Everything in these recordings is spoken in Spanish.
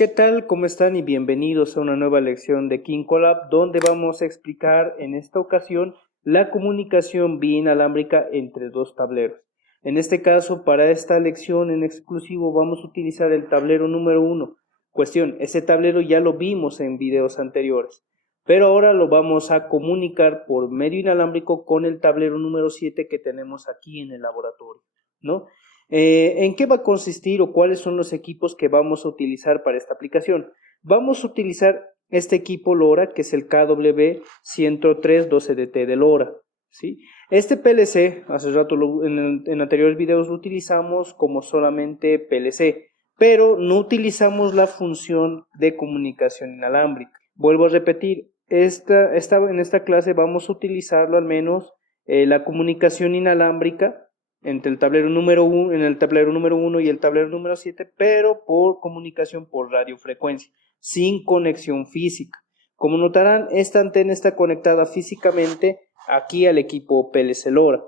¿Qué tal? ¿Cómo están? Y bienvenidos a una nueva lección de Kincolab, donde vamos a explicar en esta ocasión la comunicación vía inalámbrica entre dos tableros. En este caso, para esta lección en exclusivo vamos a utilizar el tablero número 1. Cuestión, ese tablero ya lo vimos en videos anteriores, pero ahora lo vamos a comunicar por medio inalámbrico con el tablero número 7 que tenemos aquí en el laboratorio, ¿no? ¿En qué va a consistir o cuáles son los equipos que vamos a utilizar para esta aplicación? Vamos a utilizar este equipo LoRa, que es el KW10312DT de LoRa, ¿sí? Este PLC, hace rato en anteriores videos lo utilizamos como solamente PLC, pero no utilizamos la función de comunicación inalámbrica. Vuelvo a repetir, en esta clase vamos a utilizarlo al menos la comunicación inalámbrica entre el tablero número 1, en el tablero número 1 y el tablero número 7, pero por comunicación por radiofrecuencia, sin conexión física. Como notarán, esta antena está conectada físicamente aquí al equipo PLC LoRa,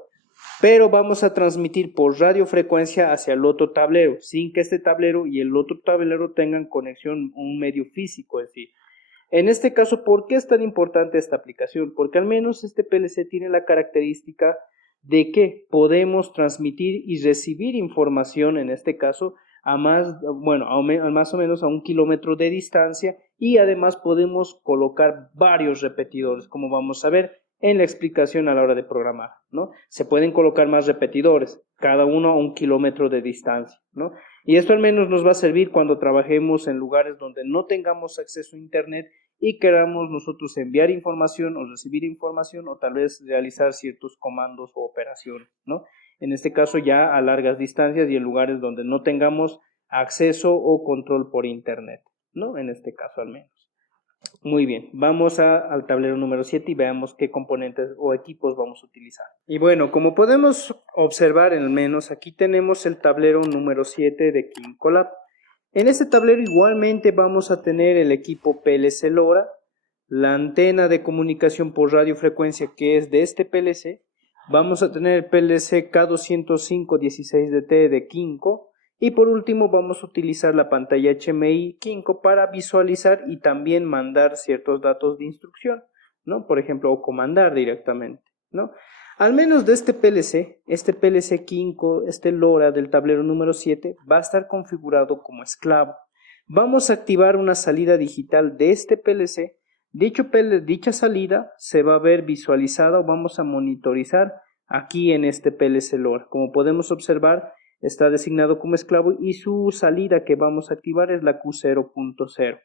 pero vamos a transmitir por radiofrecuencia hacia el otro tablero, sin que este tablero y el otro tablero tengan conexión, un medio físico, es decir. En este caso, ¿por qué es tan importante esta aplicación? Porque al menos este PLC tiene la característica de que podemos transmitir y recibir información, en este caso, a más o menos a 1 kilómetro de distancia, y además podemos colocar varios repetidores, como vamos a ver en la explicación a la hora de programar, ¿no? Se pueden colocar más repetidores, cada uno a 1 kilómetro de distancia, ¿no? Y esto al menos nos va a servir cuando trabajemos en lugares donde no tengamos acceso a internet y queramos nosotros enviar información o recibir información, o tal vez realizar ciertos comandos o operaciones, ¿no? En este caso ya a largas distancias y en lugares donde no tengamos acceso o control por internet, ¿no? En este caso al menos. Muy bien, vamos al tablero número 7 y veamos qué componentes o equipos vamos a utilizar. Y bueno, como podemos observar, al menos aquí tenemos el tablero número 7 de Kincolab. En este tablero igualmente vamos a tener el equipo PLC LoRa, la antena de comunicación por radiofrecuencia que es de este PLC, vamos a tener el PLC K20516DT de Kinco, y por último vamos a utilizar la pantalla HMI Kinco para visualizar y también mandar ciertos datos de instrucción, ¿no? Por ejemplo, o comandar directamente, ¿no? Al menos de este PLC Kinco, este LoRa del tablero número 7, va a estar configurado como esclavo. Vamos a activar una salida digital de este PLC. Dicha salida se va a ver visualizada o vamos a monitorizar aquí en este PLC LoRa. Como podemos observar, está designado como esclavo y su salida que vamos a activar es la Q0.0.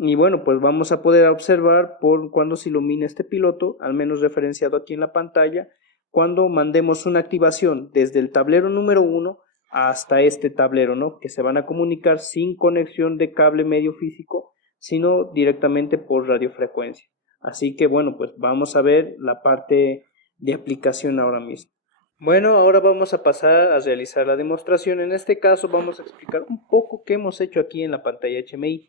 Y bueno, pues vamos a poder observar por cuando se ilumina este piloto, al menos referenciado aquí en la pantalla, cuando mandemos una activación desde el tablero número 1 hasta este tablero, ¿no? Que se van a comunicar sin conexión de cable medio físico, sino directamente por radiofrecuencia. Así que bueno, pues vamos a ver la parte de aplicación ahora mismo. Bueno, ahora vamos a pasar a realizar la demostración. En este caso vamos a explicar un poco qué hemos hecho aquí en la pantalla HMI.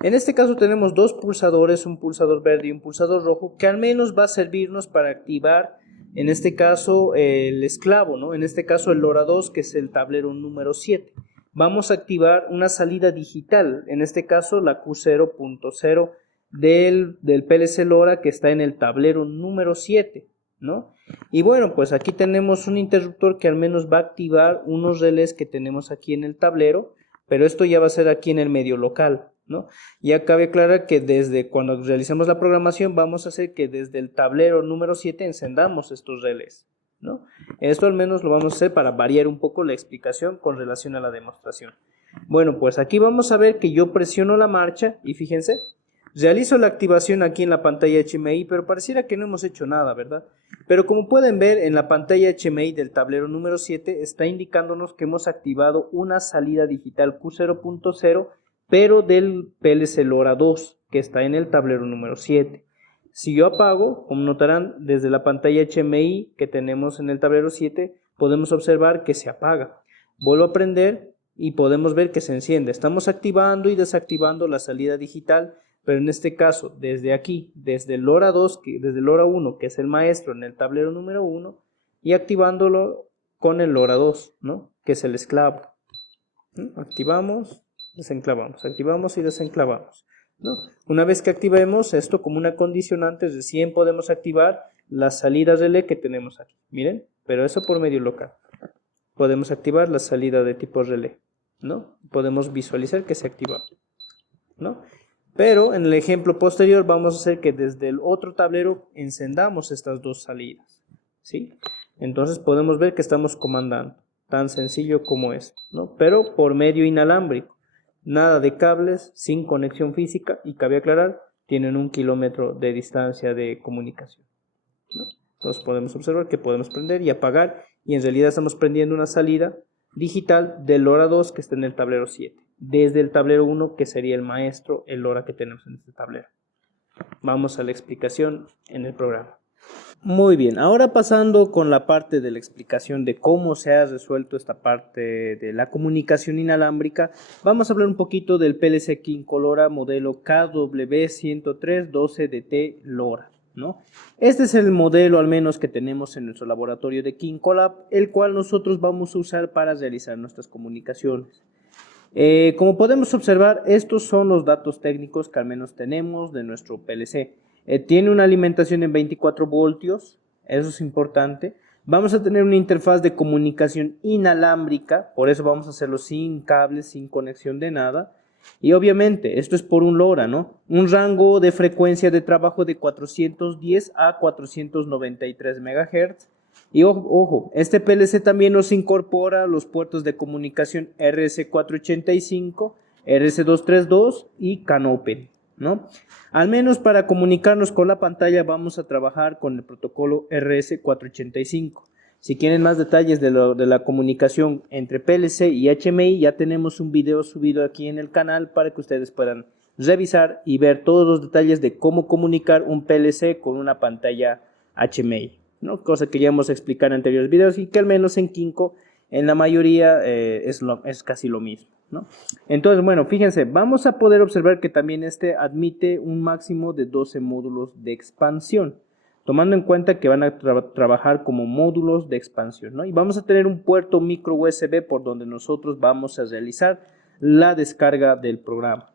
En este caso tenemos dos pulsadores, un pulsador verde y un pulsador rojo, que al menos va a servirnos para activar, en este caso, el esclavo, ¿no? En este caso el LoRa 2, que es el tablero número 7. Vamos a activar una salida digital, en este caso la Q0.0 del PLC LoRa que está en el tablero número 7, ¿no? Y bueno, pues aquí tenemos un interruptor que al menos va a activar unos relés que tenemos aquí en el tablero, pero esto ya va a ser aquí en el medio local, ¿no? Ya cabe aclarar que desde cuando realicemos la programación vamos a hacer que desde el tablero número 7 encendamos estos relés, ¿no? Esto al menos lo vamos a hacer para variar un poco la explicación con relación a la demostración. Bueno, pues aquí vamos a ver que yo presiono la marcha y fíjense, realizo la activación aquí en la pantalla HMI, pero pareciera que no hemos hecho nada, ¿verdad? Pero como pueden ver, en la pantalla HMI del tablero número 7 está indicándonos que hemos activado una salida digital Q0.0, pero del PLC LoRa 2, que está en el tablero número 7. Si yo apago, como notarán, desde la pantalla HMI que tenemos en el tablero 7, podemos observar que se apaga. Vuelvo a prender y podemos ver que se enciende. Estamos activando y desactivando la salida digital, pero en este caso, desde aquí, desde el LoRa 2, desde el LoRa 1, que es el maestro en el tablero número 1, y activándolo con el LoRa 2, ¿no? Que es el esclavo. Activamos desenclavamos, activamos y desenclavamos, ¿no? Una vez que activemos esto como una condicionante, recién podemos activar la salida relé que tenemos aquí. Miren, pero eso por medio local. Podemos activar la salida de tipo relé, ¿no? Podemos visualizar que se activa, ¿no? Pero en el ejemplo posterior vamos a hacer que desde el otro tablero encendamos estas dos salidas, ¿sí? Entonces podemos ver que estamos comandando, tan sencillo como esto, ¿no? Pero por medio inalámbrico, nada de cables, sin conexión física, y cabe aclarar, tienen 1 kilómetro de distancia de comunicación, ¿no? Entonces podemos observar que podemos prender y apagar, y en realidad estamos prendiendo una salida digital del LoRa 2 que está en el tablero 7, desde el tablero 1 que sería el maestro, el LoRa que tenemos en este tablero. Vamos a la explicación en el programa. Muy bien, ahora pasando con la parte de la explicación de cómo se ha resuelto esta parte de la comunicación inalámbrica, vamos a hablar un poquito del PLC Kinco LoRa modelo KW10312DT LoRa, ¿no? Este es el modelo al menos que tenemos en nuestro laboratorio de Kinco Lab, el cual nosotros vamos a usar para realizar nuestras comunicaciones. Como podemos observar, estos son los datos técnicos que al menos tenemos de nuestro PLC. Tiene una alimentación en 24 voltios, eso es importante. Vamos a tener una interfaz de comunicación inalámbrica, por eso vamos a hacerlo sin cables, sin conexión de nada. Y obviamente, esto es por un LoRa, ¿no? Un rango de frecuencia de trabajo de 410 a 493 MHz. Y ojo, este PLC también nos incorpora los puertos de comunicación RS485, RS232 y CAN-Open, ¿no? Al menos para comunicarnos con la pantalla vamos a trabajar con el protocolo RS485. Si quieren más detalles de la comunicación entre PLC y HMI, ya tenemos un video subido aquí en el canal para que ustedes puedan revisar y ver todos los detalles de cómo comunicar un PLC con una pantalla HMI, ¿no? Cosa que ya hemos explicado en anteriores videos y que al menos en Kinco, en la mayoría, es casi lo mismo, ¿no? Entonces, bueno, fíjense, vamos a poder observar que también este admite un máximo de 12 módulos de expansión, tomando en cuenta que van a trabajar como módulos de expansión, ¿no? Y vamos a tener un puerto micro USB por donde nosotros vamos a realizar la descarga del programa.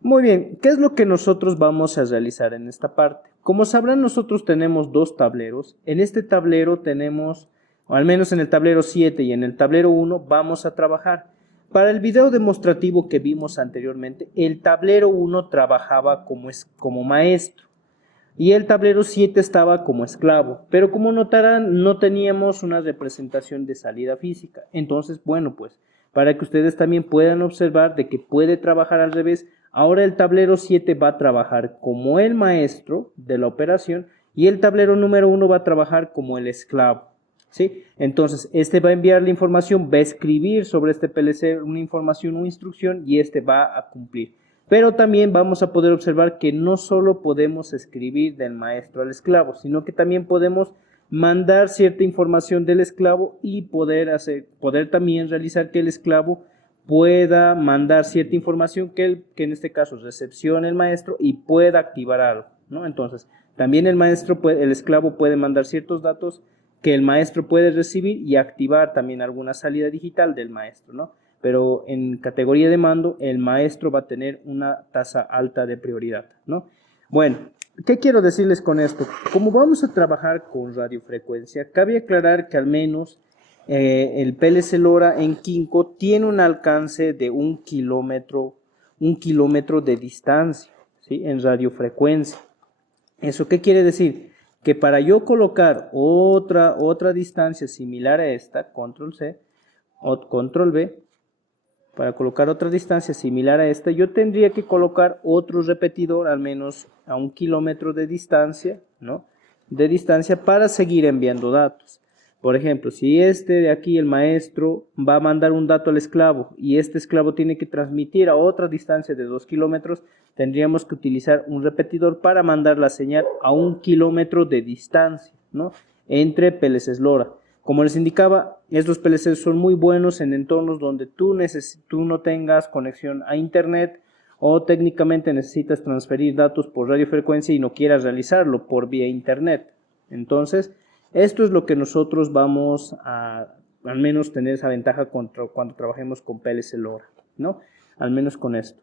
Muy bien, ¿qué es lo que nosotros vamos a realizar en esta parte? Como sabrán, nosotros tenemos dos tableros. En este tablero tenemos, o al menos en el tablero 7 y en el tablero 1, vamos a trabajar. Para el video demostrativo que vimos anteriormente, el tablero 1 trabajaba como maestro y el tablero 7 estaba como esclavo, pero como notarán no teníamos una representación de salida física. Entonces, bueno, pues para que ustedes también puedan observar de que puede trabajar al revés, ahora el tablero 7 va a trabajar como el maestro de la operación y el tablero número 1 va a trabajar como el esclavo, ¿sí? Entonces, este va a enviar la información, va a escribir sobre este PLC una información, una instrucción y este va a cumplir. Pero también vamos a poder observar que no solo podemos escribir del maestro al esclavo, sino que también podemos mandar cierta información del esclavo y poder también realizar que el esclavo pueda mandar cierta información que en este caso recepcione el maestro y pueda activar algo, ¿no? Entonces, también el esclavo puede mandar ciertos datos que el maestro puede recibir y activar también alguna salida digital del maestro, ¿no? Pero en categoría de mando, el maestro va a tener una tasa alta de prioridad, ¿no? Bueno, ¿qué quiero decirles con esto? Como vamos a trabajar con radiofrecuencia, cabe aclarar que al menos el PLC LoRa en Kinco tiene un alcance de 1 kilómetro de distancia, ¿sí? En radiofrecuencia. ¿Eso qué quiere decir? Que para yo colocar otra distancia similar a esta, control C o control V, para colocar otra distancia similar a esta, yo tendría que colocar otro repetidor al menos a 1 kilómetro de distancia, ¿no? De distancia para seguir enviando datos. Por ejemplo, si este de aquí, el maestro, va a mandar un dato al esclavo y este esclavo tiene que transmitir a otra distancia de 2 kilómetros, tendríamos que utilizar un repetidor para mandar la señal a 1 kilómetro de distancia, ¿no? Entre PLCs LoRa. Como les indicaba, estos PLCs son muy buenos en entornos donde tú no tengas conexión a internet o técnicamente necesitas transferir datos por radiofrecuencia y no quieras realizarlo por vía internet. Entonces, esto es lo que nosotros vamos a al menos tener esa ventaja cuando trabajemos con PLC LoRa, ¿no? al menos con esto.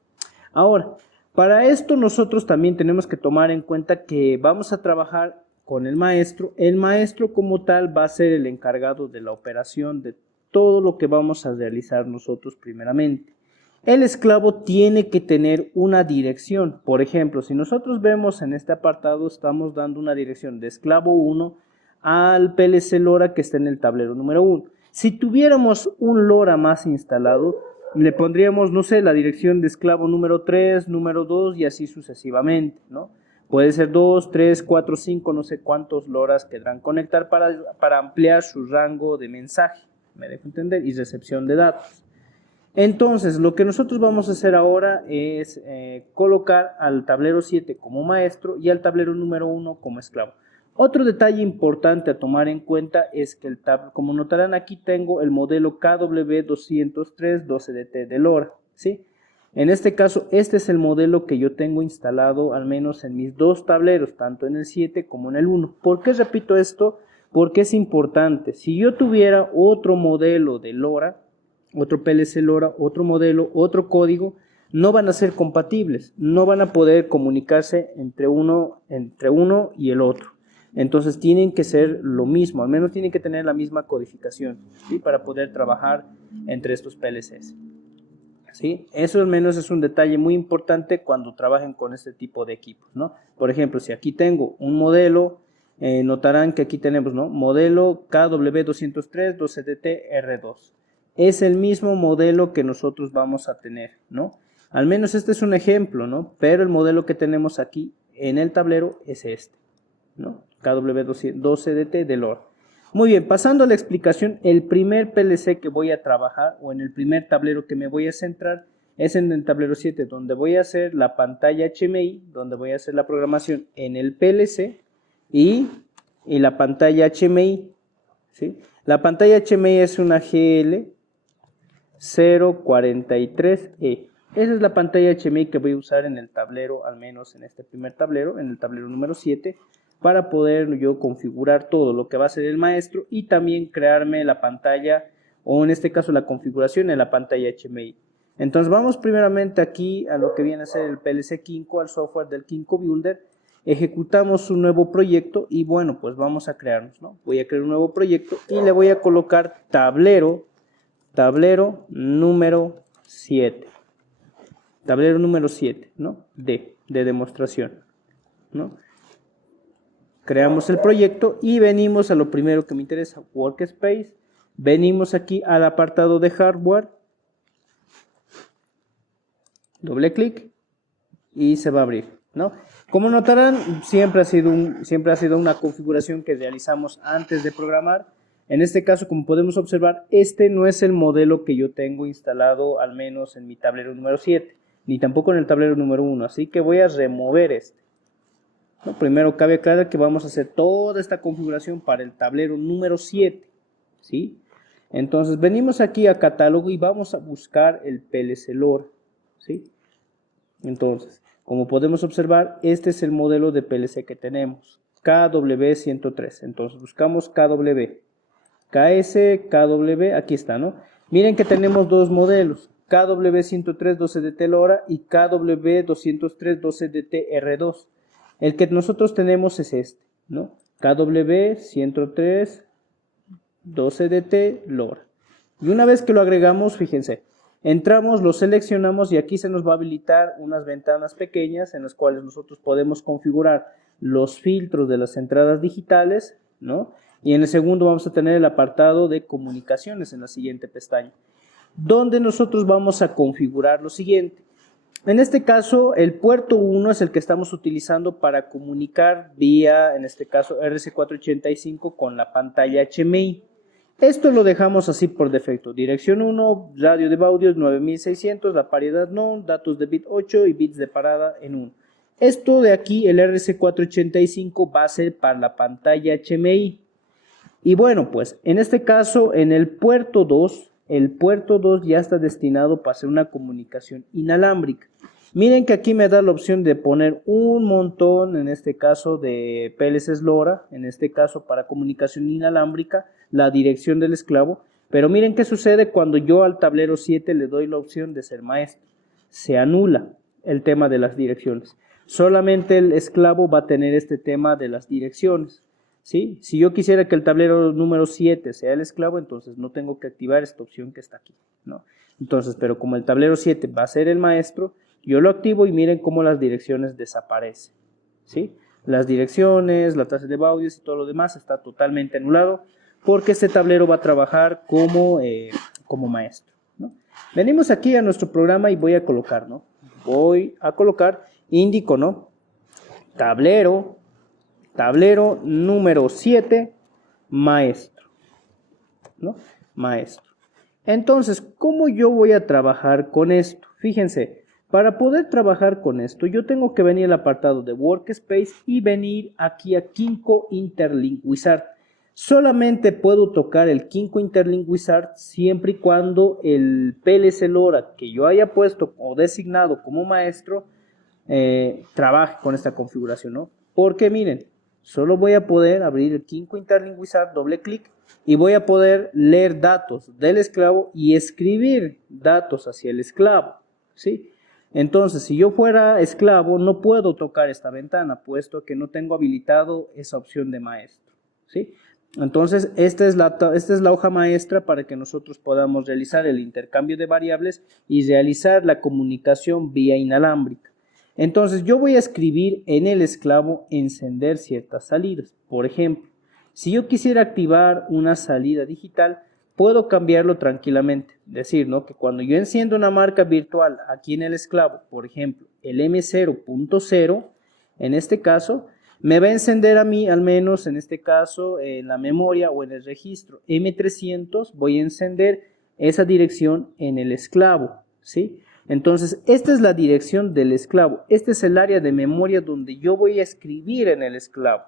Ahora, para esto nosotros también tenemos que tomar en cuenta que vamos a trabajar con el maestro. El maestro como tal va a ser el encargado de la operación de todo lo que vamos a realizar nosotros primeramente. El esclavo tiene que tener una dirección. Por ejemplo, si nosotros vemos en este apartado, estamos dando una dirección de esclavo 1 al PLC LoRa que está en el tablero número 1. Si tuviéramos un LoRa más instalado, le pondríamos, no sé, la dirección de esclavo número 3, número 2 y así sucesivamente, ¿no? Puede ser 2, 3, 4, 5, no sé cuántos LoRas querrán conectar para ampliar su rango de mensaje, me dejo entender, y recepción de datos. Entonces, lo que nosotros vamos a hacer ahora es colocar al tablero 7 como maestro y al tablero número 1 como esclavo. Otro detalle importante a tomar en cuenta es que como notarán aquí tengo el modelo KW203 12DT de LoRa, ¿sí? En este caso, este es el modelo que yo tengo instalado al menos en mis dos tableros, tanto en el 7 como en el 1. ¿Por qué repito esto? Porque es importante. Si yo tuviera otro modelo de LoRa, otro PLC LoRa, otro modelo, otro código, no van a ser compatibles, no van a poder comunicarse entre uno y el otro. Entonces tienen que ser lo mismo, al menos tienen que tener la misma codificación, ¿sí? Para poder trabajar entre estos PLCs. ¿Sí? Eso al menos es un detalle muy importante cuando trabajen con este tipo de equipos, ¿no? Por ejemplo, si aquí tengo un modelo, notarán que aquí tenemos, ¿no? Modelo KW203 12DT-R2. Es el mismo modelo que nosotros vamos a tener, ¿no? Al menos este es un ejemplo, ¿no? Pero el modelo que tenemos aquí en el tablero es este, ¿no? KW12DT de LoRa. Muy bien, pasando a la explicación, el primer PLC que voy a trabajar o en el primer tablero que me voy a centrar es en el tablero 7, donde voy a hacer la pantalla HMI, donde voy a hacer la programación en el PLC y la pantalla HMI, ¿sí? La pantalla HMI es una GL043E. Esa es la pantalla HMI que voy a usar en el tablero, al menos en este primer tablero, en el tablero número 7, para poder yo configurar todo lo que va a ser el maestro y también crearme la pantalla, o en este caso la configuración en la pantalla HMI. Entonces vamos primeramente aquí a lo que viene a ser el PLC Kinko, al software del Kinko Builder. Ejecutamos un nuevo proyecto y bueno, pues vamos a crearnos, ¿no? Voy a crear un nuevo proyecto y le voy a colocar tablero número 7. Tablero número 7, ¿no? De demostración, ¿no? Creamos el proyecto y venimos a lo primero que me interesa, Workspace. Venimos aquí al apartado de hardware. Doble clic y se va a abrir, ¿no? Como notarán, siempre ha sido una configuración que realizamos antes de programar. En este caso, como podemos observar, este no es el modelo que yo tengo instalado, al menos en mi tablero número 7, ni tampoco en el tablero número 1, así que voy a remover este. ¿No? Primero cabe aclarar que vamos a hacer toda esta configuración para el tablero número 7, ¿sí? Entonces venimos aquí a catálogo y vamos a buscar el PLC LoRa, ¿sí? Entonces, como podemos observar, este es el modelo de PLC que tenemos, KW103. Entonces buscamos KW, KS, KW, aquí está, ¿no? Miren que tenemos dos modelos, KW103 12DT LoRa y KW203 12DT-R2. El que nosotros tenemos es este, ¿no? KW103 12DT LoRa. Y una vez que lo agregamos, fíjense, entramos, lo seleccionamos y aquí se nos va a habilitar unas ventanas pequeñas en las cuales nosotros podemos configurar los filtros de las entradas digitales, ¿no? Y en el segundo vamos a tener el apartado de comunicaciones en la siguiente pestaña, donde nosotros vamos a configurar lo siguiente. En este caso, el puerto 1 es el que estamos utilizando para comunicar vía, en este caso, RC485 con la pantalla HMI. Esto lo dejamos así por defecto. Dirección 1, radio de baudios 9600, la paridad no, datos de bit 8 y bits de parada en 1. Esto de aquí, el RC485, va a ser para la pantalla HMI. Y bueno, pues en este caso, en el puerto 2, el puerto 2 ya está destinado para hacer una comunicación inalámbrica. Miren que aquí me da la opción de poner un montón, en este caso de PLCs LoRa, en este caso para comunicación inalámbrica, la dirección del esclavo. Pero miren qué sucede cuando yo al tablero 7 le doy la opción de ser maestro. se anula el tema de las direcciones. Solamente el esclavo va a tener este tema de las direcciones, ¿sí? Si yo quisiera que el tablero número 7 sea el esclavo, entonces no tengo que activar esta opción que está aquí, ¿no? Entonces, pero como el tablero 7 va a ser el maestro, yo lo activo y miren cómo las direcciones desaparecen, ¿sí? Las direcciones, la tasa de baudios y todo lo demás está totalmente anulado porque este tablero va a trabajar como maestro, ¿no? Venimos aquí a nuestro programa y voy a colocar, ¿no? Voy a colocar, indico, ¿no? Tablero número 7, maestro, ¿no? Maestro. Entonces, ¿cómo yo voy a trabajar con esto? Fíjense, para poder trabajar con esto, yo tengo que venir al apartado de Workspace y venir aquí a Kinko Interlink Wizard. Solamente puedo tocar el Kinko Interlink Wizard siempre y cuando el PLC LoRa que yo haya puesto o designado como maestro trabaje con esta configuración, ¿no? Porque miren, solo voy a poder abrir el Kinko Interlink Wizard, doble clic, y voy a poder leer datos del esclavo y escribir datos hacia el esclavo, ¿sí? Entonces, si yo fuera esclavo, no puedo tocar esta ventana, puesto que no tengo habilitado esa opción de maestro, ¿sí? Entonces, esta es la hoja maestra para que nosotros podamos realizar el intercambio de variables y realizar la comunicación vía inalámbrica. Entonces, yo voy a escribir en el esclavo encender ciertas salidas. Por ejemplo, si yo quisiera activar una salida digital, puedo cambiarlo tranquilamente. Decir, ¿no? Que cuando yo enciendo una marca virtual aquí en el esclavo, por ejemplo, el M0.0, en este caso, me va a encender a mí, al menos en este caso, en la memoria o en el registro M300, voy a encender esa dirección en el esclavo, ¿sí? Entonces, esta es la dirección del esclavo. Este es el área de memoria donde yo voy a escribir en el esclavo.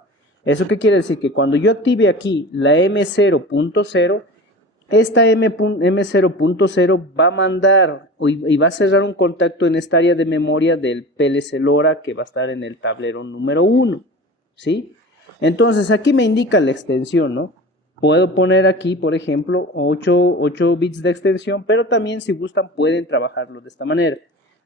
¿Eso qué quiere decir? Que cuando yo active aquí la M0.0, esta M0.0 va a mandar y va a cerrar un contacto en esta área de memoria del PLC LoRa que va a estar en el tablero número 1, ¿sí? Entonces, aquí me indica la extensión, ¿no? Puedo poner aquí, por ejemplo, 8 bits de extensión, pero también si gustan pueden trabajarlo de esta manera.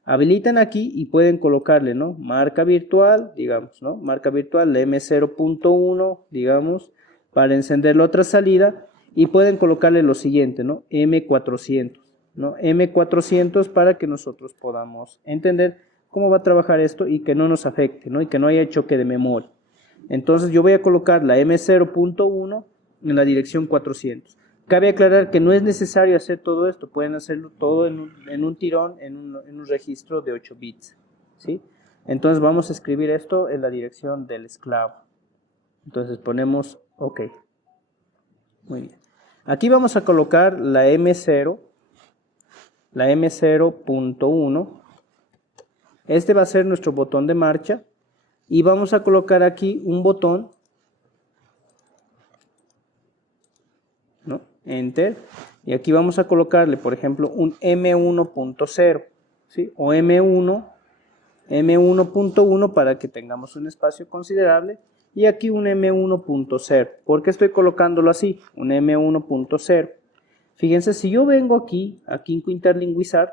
Habilitan aquí y pueden colocarle, ¿no? Marca virtual, digamos, ¿no? Marca virtual, la M0.1, digamos, para encender la otra salida y pueden colocarle lo siguiente, ¿no? M400, ¿no? M400 para que nosotros podamos entender cómo va a trabajar esto y que no nos afecte, ¿no? Y que no haya choque de memoria. Entonces yo voy a colocar la M0.1 en la dirección 400. Cabe aclarar que no es necesario hacer todo esto, pueden hacerlo todo en un tirón, en un registro de 8 bits, ¿sí? Entonces vamos a escribir esto en la dirección del esclavo. Entonces ponemos OK. Muy bien. Aquí vamos a colocar la M0, la M0.1. Este va a ser nuestro botón de marcha y vamos a colocar aquí un botón, ¿no? Enter, y aquí vamos a colocarle, por ejemplo, un M1.0, ¿sí? O M1.1 para que tengamos un espacio considerable, y aquí un M1.0. ¿Por qué estoy colocándolo así? Un M1.0. Fíjense, si yo vengo aquí, a Kinko Interlink Wizard,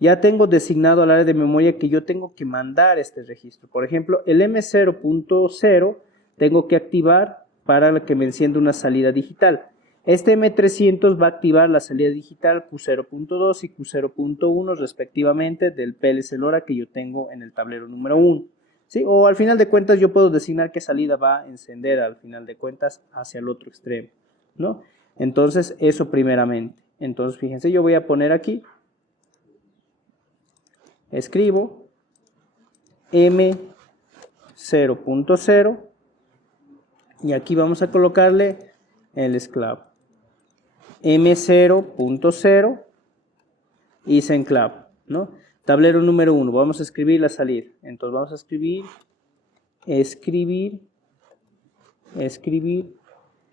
ya tengo designado al área de memoria que yo tengo que mandar este registro. Por ejemplo, el M0.0 tengo que activar para que me encienda una salida digital. Este M300 va a activar la salida digital Q0.2 y Q0.1 respectivamente del PLC LoRa que yo tengo en el tablero número 1. ¿Sí? O al final de cuentas yo puedo designar qué salida va a encender al final de cuentas hacia el otro extremo, ¿no? Entonces eso primeramente. Entonces fíjense, yo voy a poner aquí, escribo M0.0 y aquí vamos a colocarle el esclavo. M0.0 y se enclava, ¿no? Tablero número 1, vamos a escribir la salida. Entonces vamos a escribir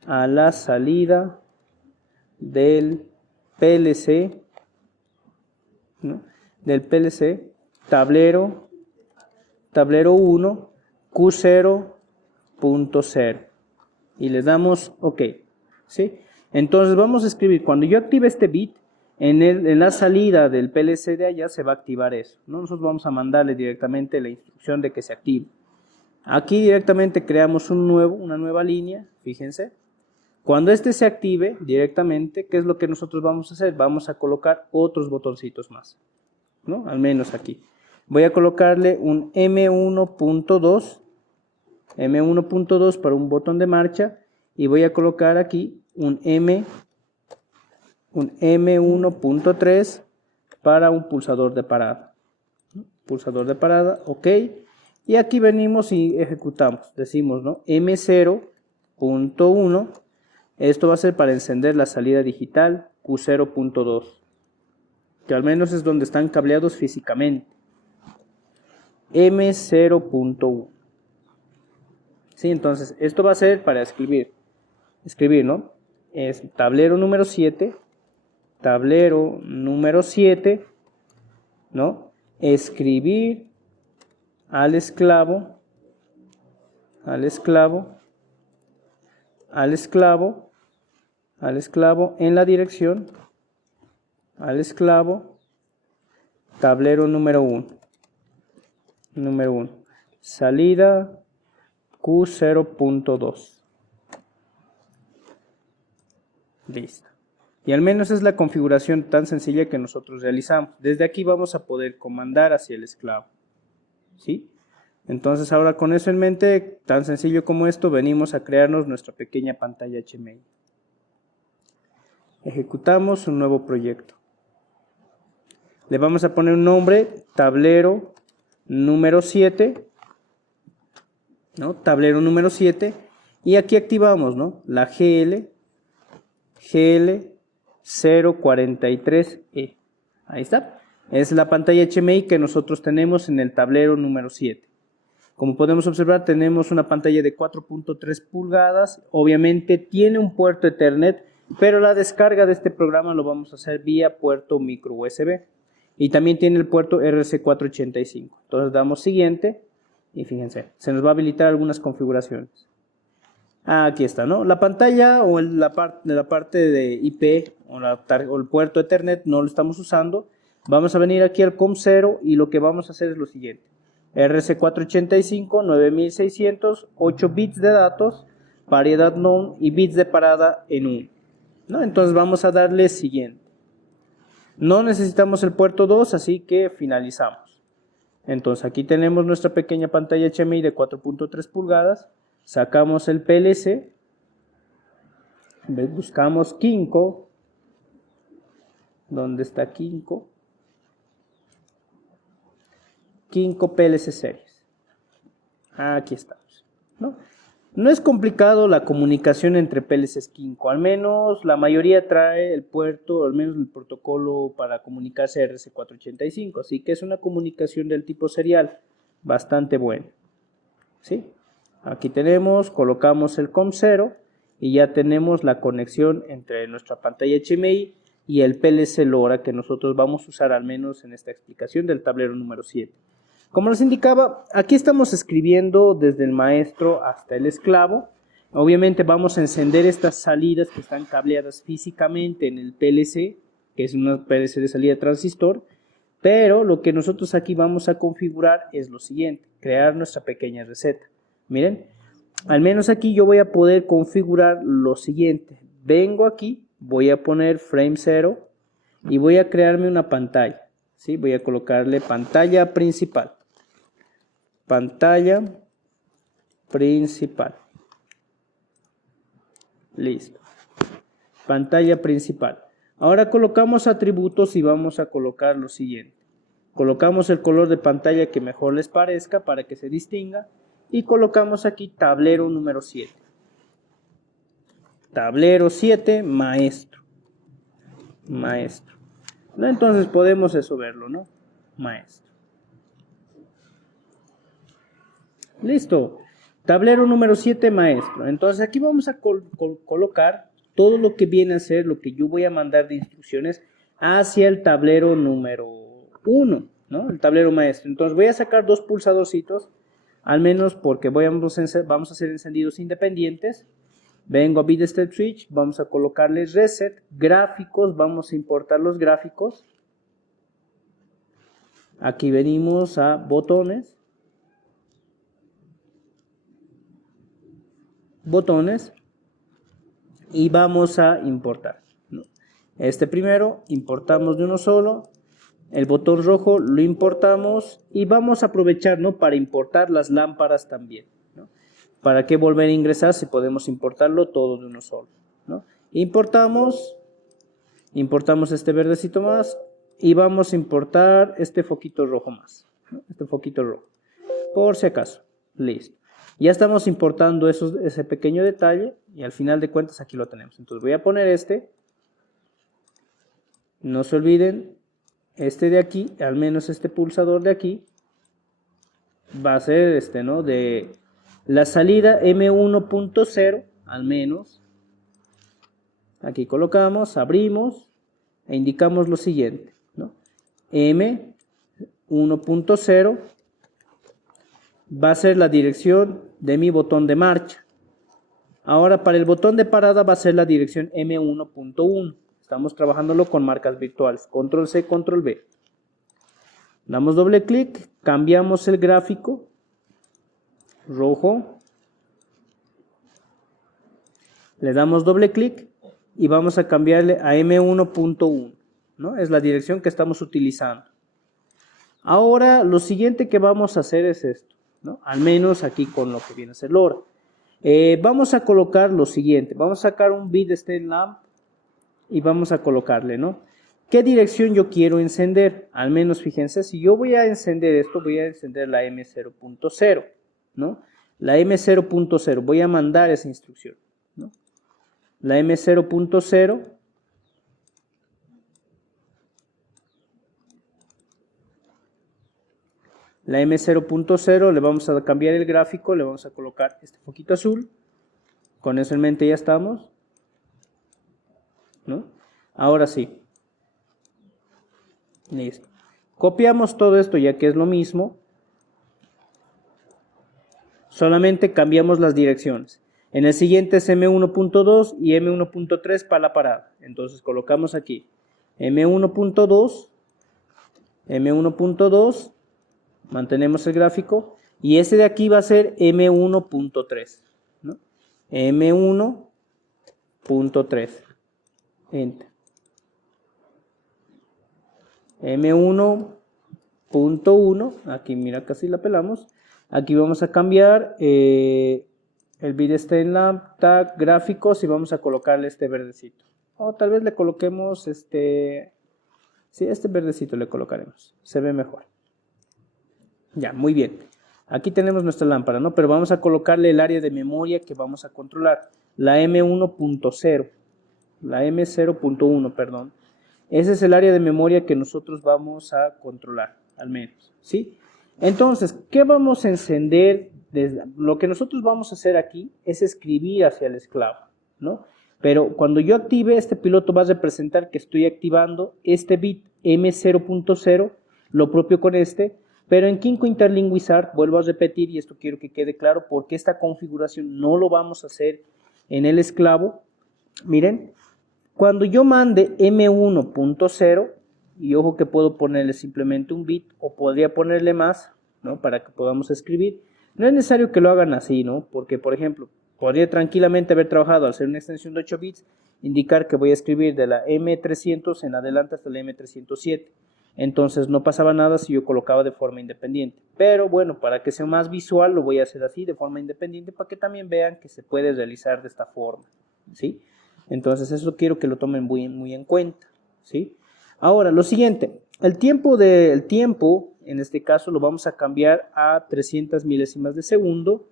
a la salida del PLC, ¿no? Del PLC, tablero 1, Q0.0 y le damos OK, ¿sí? Entonces vamos a escribir, cuando yo active este bit, en la salida del PLC de allá se va a activar eso, ¿no? Nosotros vamos a mandarle directamente la instrucción de que se active. Aquí directamente creamos una nueva línea, fíjense. Cuando este se active directamente, ¿qué es lo que nosotros vamos a hacer? Vamos a colocar otros botoncitos más, ¿no? Al menos aquí. Voy a colocarle un M1.2 para un botón de marcha y voy a colocar aquí un M1.3 para un pulsador de parada. Pulsador de parada, ok. Y aquí venimos y ejecutamos. Decimos, ¿no? M0.1. Esto va a ser para encender la salida digital Q0.2. Que al menos es donde están cableados físicamente. M0.1. Sí, entonces esto va a ser para escribir, ¿no? Es tablero número 7, ¿no? Escribir al esclavo en la dirección, tablero número 1, salida Q0.2. Listo. Y al menos es la configuración tan sencilla que nosotros realizamos. Desde aquí vamos a poder comandar hacia el esclavo. ¿Sí? Entonces ahora con eso en mente, tan sencillo como esto, venimos a crearnos nuestra pequeña pantalla HMI. Ejecutamos un nuevo proyecto. Le vamos a poner un nombre, tablero número 7, ¿no? Tablero número 7, y aquí activamos, ¿no? La GL043E. Ahí está. Es la pantalla HMI que nosotros tenemos en el tablero número 7. Como podemos observar, tenemos una pantalla de 4.3 pulgadas. Obviamente tiene un puerto Ethernet, pero la descarga de este programa lo vamos a hacer vía puerto micro USB. Y también tiene el puerto RC485. Entonces damos siguiente y fíjense, se nos va a habilitar algunas configuraciones. Aquí está, ¿no? La pantalla o la parte de IP o el puerto Ethernet no lo estamos usando. Vamos a venir aquí al COM0 y lo que vamos a hacer es lo siguiente. RC485, 9600, 8 bits de datos, paridad known y bits de parada en 1. ¿No? Entonces vamos a darle siguiente. No necesitamos el puerto 2, así que finalizamos. Entonces aquí tenemos nuestra pequeña pantalla HMI de 4.3 pulgadas. Sacamos el PLC. Buscamos Kinko. ¿Dónde está Kinko? Kinko PLC Series. Aquí estamos, ¿no? No es complicado la comunicación entre PLCs Kinko, al menos la mayoría trae el puerto, al menos el protocolo para comunicarse RC485, así que es una comunicación del tipo serial bastante buena, ¿sí? Aquí colocamos el COM0 y ya tenemos la conexión entre nuestra pantalla HMI y el PLC LoRa que nosotros vamos a usar al menos en esta explicación del tablero número 7. Como les indicaba, aquí estamos escribiendo desde el maestro hasta el esclavo. Obviamente vamos a encender estas salidas que están cableadas físicamente en el PLC, que es una PLC de salida de transistor, pero lo que nosotros aquí vamos a configurar es lo siguiente, crear nuestra pequeña receta. Miren, al menos aquí yo voy a poder configurar lo siguiente. Vengo aquí, voy a poner frame 0 y voy a crearme una pantalla. ¿Sí? Voy a colocarle pantalla principal. Pantalla principal. Listo. Pantalla principal. Ahora colocamos atributos y vamos a colocar lo siguiente. Colocamos el color de pantalla que mejor les parezca para que se distinga. Y colocamos aquí tablero número 7. Tablero 7, maestro. Maestro. Entonces podemos eso verlo, ¿no? Maestro. Listo. Tablero número 7, maestro. Entonces aquí vamos a colocar todo lo que viene a ser lo que yo voy a mandar de instrucciones hacia el tablero número 1, ¿no? El tablero maestro. Entonces voy a sacar dos pulsadorcitos, al menos porque vamos a hacer encendidos independientes. Vengo a BitStateSwitch, vamos a colocarle reset, gráficos, vamos a importar los gráficos. Aquí venimos a botones. Y vamos a importar, ¿no? Este primero importamos de uno solo, el botón rojo lo importamos y vamos a aprovechar, ¿no?, para importar las lámparas también, ¿no? ¿Para qué volver a ingresar si podemos importarlo todo de uno solo, ¿no? Importamos este verdecito más y vamos a importar este foquito rojo más, ¿no? Este foquito rojo, por si acaso, listo. Ya estamos importando ese pequeño detalle y al final de cuentas aquí lo tenemos. Entonces voy a poner este. No se olviden, este de aquí, al menos este pulsador de aquí, va a ser este, ¿no?, de la salida M1.0, al menos. Aquí colocamos, abrimos e indicamos lo siguiente, ¿no? M1.0 va a ser la dirección de mi botón de marcha. Ahora para el botón de parada va a ser la dirección M1.1. Estamos trabajándolo con marcas virtuales. Control C, Control V. Damos doble clic, cambiamos el gráfico rojo. Le damos doble clic y vamos a cambiarle a M1.1, ¿no? Es la dirección que estamos utilizando. Ahora lo siguiente que vamos a hacer es esto, ¿no? Al menos aquí con lo que viene a ser LoRa. Vamos a colocar lo siguiente. Vamos a sacar un BitStateLamp y vamos a colocarle, ¿no?, ¿qué dirección yo quiero encender? Al menos fíjense, si yo voy a encender esto, voy a encender la M0.0, ¿no? La M0.0, voy a mandar esa instrucción, ¿no? La M0.0. La M0.0 le vamos a cambiar el gráfico, le vamos a colocar este foquito azul. Con eso en mente ya estamos, ¿no? Ahora sí. Listo. Copiamos todo esto ya que es lo mismo. Solamente cambiamos las direcciones. En el siguiente es M1.2 y M1.3 para la parada. Entonces colocamos aquí M1.2, M1.2, mantenemos el gráfico y este de aquí va a ser M1.3, ¿no? M1.3, enter. M1.1, aquí mira, casi la pelamos. Aquí vamos a cambiar el BitStateLamp tag gráficos y vamos a colocarle este verdecito. O tal vez le coloquemos este, sí, este verdecito le colocaremos, se ve mejor. Ya, muy bien. Aquí tenemos nuestra lámpara, ¿no? Pero vamos a colocarle el área de memoria que vamos a controlar, la M1.0, la M0.1, perdón. Ese es el área de memoria que nosotros vamos a controlar, al menos, ¿sí? Entonces, ¿qué vamos a encender? Lo que nosotros vamos a hacer aquí es escribir hacia el esclavo, ¿no? Pero cuando yo active, este piloto va a representar que estoy activando este bit M0.0, lo propio con este, pero en Kinko Interlink Wizard, vuelvo a repetir, y esto quiero que quede claro, porque esta configuración no lo vamos a hacer en el esclavo. Miren, cuando yo mande M1.0, y ojo que puedo ponerle simplemente un bit, o podría ponerle más, ¿no?, para que podamos escribir. No es necesario que lo hagan así, ¿no? Porque, por ejemplo, podría tranquilamente haber trabajado al hacer una extensión de 8 bits, indicar que voy a escribir de la M300 en adelante hasta la M307. Entonces no pasaba nada si yo colocaba de forma independiente. Pero bueno, para que sea más visual lo voy a hacer así, de forma independiente, para que también vean que se puede realizar de esta forma, ¿sí? Entonces eso quiero que lo tomen muy en cuenta, ¿sí? Ahora, lo siguiente, el tiempo en este caso lo vamos a cambiar a 300 milésimas de segundo.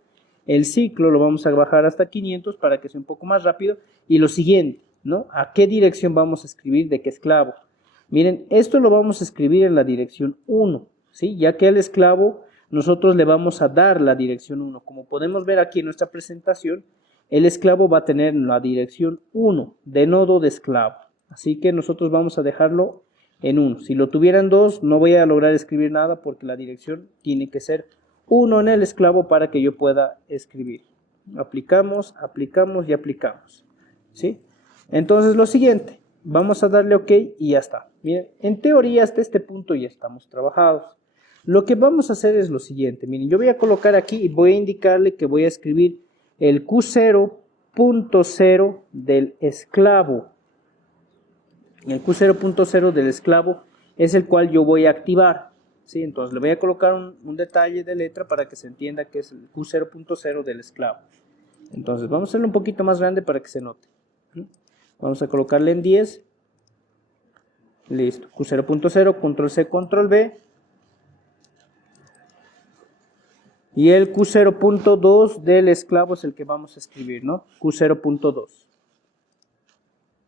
El ciclo lo vamos a bajar hasta 500 para que sea un poco más rápido. Y lo siguiente, ¿no? ¿A qué dirección vamos a escribir de qué esclavo? Miren, esto lo vamos a escribir en la dirección 1, ¿sí? Ya que al esclavo nosotros le vamos a dar la dirección 1. Como podemos ver aquí en nuestra presentación, el esclavo va a tener la dirección 1 de nodo de esclavo. Así que nosotros vamos a dejarlo en 1. Si lo tuvieran 2, no voy a lograr escribir nada porque la dirección tiene que ser 1 en el esclavo para que yo pueda escribir. aplicamos, aplicamos y aplicamos, ¿sí? Entonces lo siguiente, vamos a darle OK y ya está. Miren, en teoría hasta este punto ya estamos trabajados. Lo que vamos a hacer es lo siguiente, miren, yo voy a colocar aquí y voy a indicarle que voy a escribir el Q0.0 del esclavo. El Q0.0 del esclavo es el cual yo voy a activar, ¿sí? Entonces le voy a colocar un detalle de letra para que se entienda que es el Q0.0 del esclavo. Entonces vamos a hacerlo un poquito más grande para que se note. Vamos a colocarle en 10. Listo. Q0.0, control C, control V. Y el Q0.2 del esclavo es el que vamos a escribir, ¿no? Q0.2.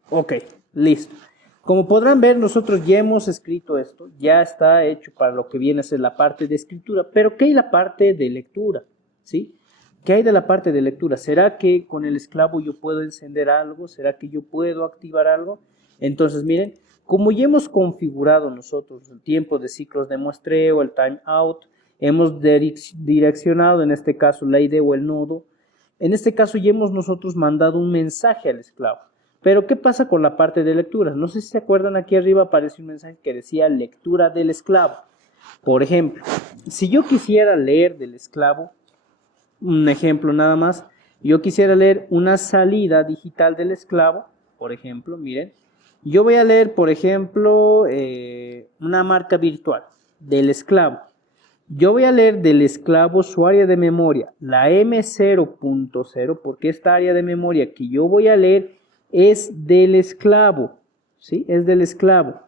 Ok, listo. Como podrán ver, nosotros ya hemos escrito esto, ya está hecho para lo que viene a ser la parte de escritura, pero ¿qué hay la parte de lectura? ¿Sí? ¿Qué hay de la parte de lectura? ¿Será que con el esclavo yo puedo encender algo? ¿Será que yo puedo activar algo? Entonces, miren, como ya hemos configurado nosotros el tiempo de ciclos de muestreo, el timeout, hemos direccionado en este caso la ID o el nodo, en este caso ya hemos nosotros mandado un mensaje al esclavo. Pero, ¿qué pasa con la parte de lectura? No sé si se acuerdan, aquí arriba aparece un mensaje que decía lectura del esclavo. Por ejemplo, si yo quisiera leer del esclavo, un ejemplo nada más, yo quisiera leer una salida digital del esclavo, por ejemplo, miren, yo voy a leer, por ejemplo, una marca virtual del esclavo. Yo voy a leer del esclavo su área de memoria, la M0.0, porque esta área de memoria que yo voy a leer es del esclavo, ¿sí? Es del esclavo.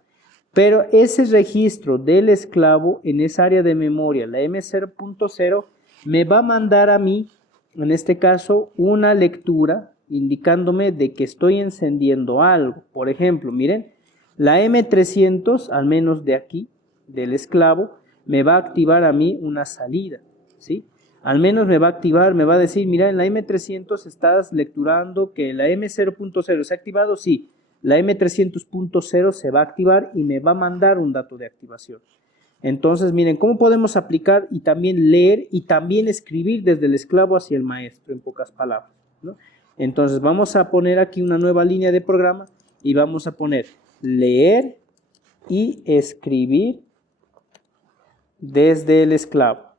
Pero ese registro del esclavo en esa área de memoria, la M0.0, me va a mandar a mí, en este caso, una lectura indicándome de que estoy encendiendo algo. Por ejemplo, miren, la M300, al menos de aquí, del esclavo, me va a activar a mí una salida, ¿sí? Al menos me va a activar, me va a decir, mira, en la M300 estás lecturando que la M0.0 se ha activado, sí, la M300.0 se va a activar y me va a mandar un dato de activación. Entonces, miren, ¿cómo podemos aplicar y también leer y también escribir desde el esclavo hacia el maestro, en pocas palabras, ¿no? Entonces, vamos a poner aquí una nueva línea de programa y vamos a poner leer y escribir desde el esclavo.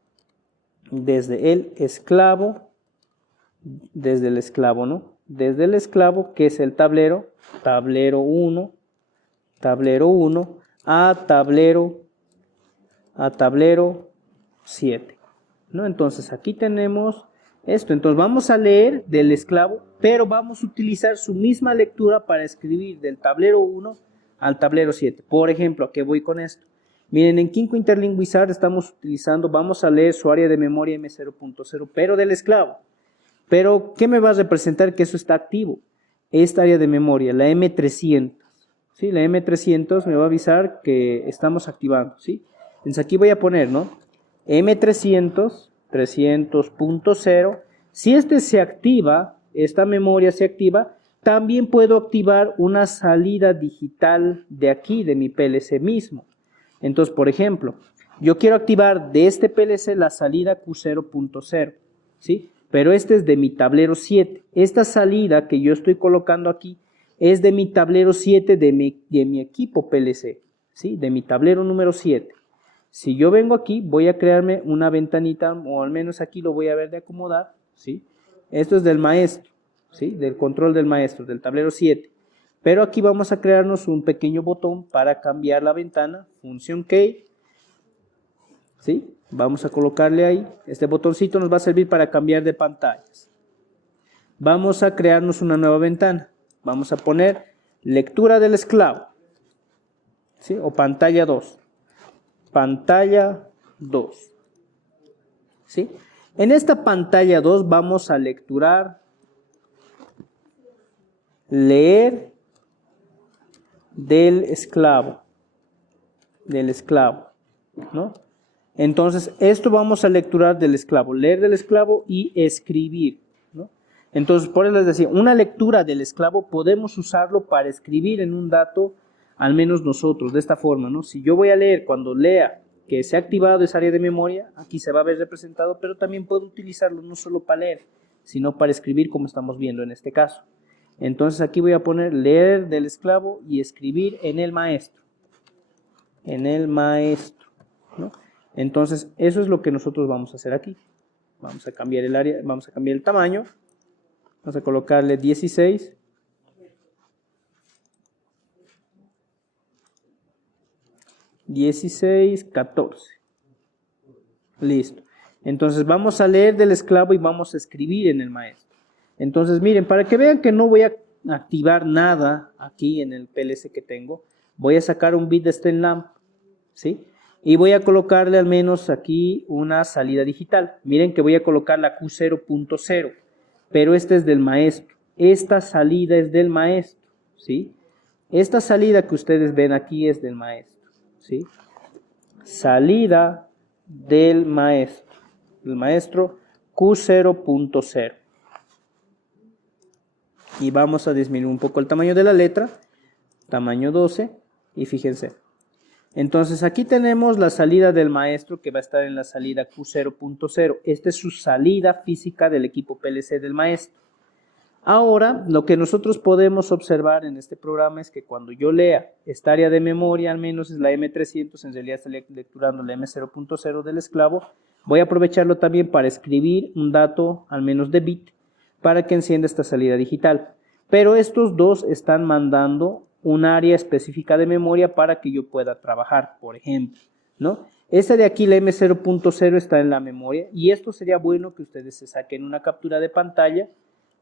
Desde el esclavo, ¿no? Desde el esclavo, que es el tablero, tablero 1, a tablero 7, ¿no? Entonces aquí tenemos esto. Entonces vamos a leer del esclavo, pero vamos a utilizar su misma lectura para escribir del tablero 1 al tablero 7. Por ejemplo, ¿a qué voy con esto? Miren, en Kinko Interlinguizar estamos utilizando, vamos a leer su área de memoria M0.0, pero del esclavo. Pero, ¿qué me va a representar que eso está activo? Esta área de memoria, la M300. ¿Sí? La M300 me va a avisar que estamos activando, ¿sí? Entonces aquí voy a poner, ¿no? M300, 300.0. Si este se activa, esta memoria se activa, también puedo activar una salida digital de aquí, de mi PLC mismo. Entonces, por ejemplo, yo quiero activar de este PLC la salida Q0.0, ¿sí? Pero este es de mi tablero 7. Esta salida que yo estoy colocando aquí es de mi tablero 7 de mi equipo PLC, ¿sí? De mi tablero número 7. Si yo vengo aquí, voy a crearme una ventanita, o al menos aquí lo voy a ver de acomodar, ¿sí? Esto es del maestro, ¿sí? Del control del maestro, del tablero 7. Pero aquí vamos a crearnos un pequeño botón para cambiar la ventana, función key, ¿sí? Vamos a colocarle ahí, este botoncito nos va a servir para cambiar de pantallas. Vamos a crearnos una nueva ventana, vamos a poner lectura del esclavo, ¿sí? O pantalla 2, pantalla 2, ¿sí? En esta pantalla 2 vamos a lecturar, leer del esclavo, ¿no? Entonces, esto vamos a lecturar del esclavo, leer del esclavo y escribir, ¿no? Entonces, por eso les decía, una lectura del esclavo podemos usarlo para escribir en un dato, al menos nosotros, de esta forma, ¿no? Si yo voy a leer, cuando lea que se ha activado esa área de memoria, aquí se va a ver representado, pero también puedo utilizarlo no solo para leer, sino para escribir como estamos viendo en este caso. Entonces aquí voy a poner leer del esclavo y escribir en el maestro. En el maestro, ¿no? Entonces eso es lo que nosotros vamos a hacer aquí. Vamos a cambiar el área, vamos a cambiar el tamaño. Vamos a colocarle 16. $16, 14. Listo. Entonces vamos a leer del esclavo y vamos a escribir en el maestro. Entonces miren, para que vean que no voy a activar nada aquí en el PLC que tengo, voy a sacar un bit de STEMLAMP, ¿sí? Y voy a colocarle al menos aquí una salida digital. Miren que voy a colocar la Q0.0, pero este es del maestro. Esta salida es del maestro, ¿sí? Esta salida que ustedes ven aquí es del maestro, ¿sí? Salida del maestro Q0.0. Y vamos a disminuir un poco el tamaño de la letra, tamaño 12, y fíjense. Entonces aquí tenemos la salida del maestro que va a estar en la salida Q0.0. Esta es su salida física del equipo PLC del maestro. Ahora, lo que nosotros podemos observar en este programa es que cuando yo lea esta área de memoria, al menos es la M300, en realidad estoy lecturando la M0.0 del esclavo, voy a aprovecharlo también para escribir un dato, al menos de bit, para que encienda esta salida digital. Pero estos dos están mandando un área específica de memoria para que yo pueda trabajar, por ejemplo, ¿no? Esta de aquí, la M0.0, está en la memoria y esto sería bueno que ustedes se saquen una captura de pantalla,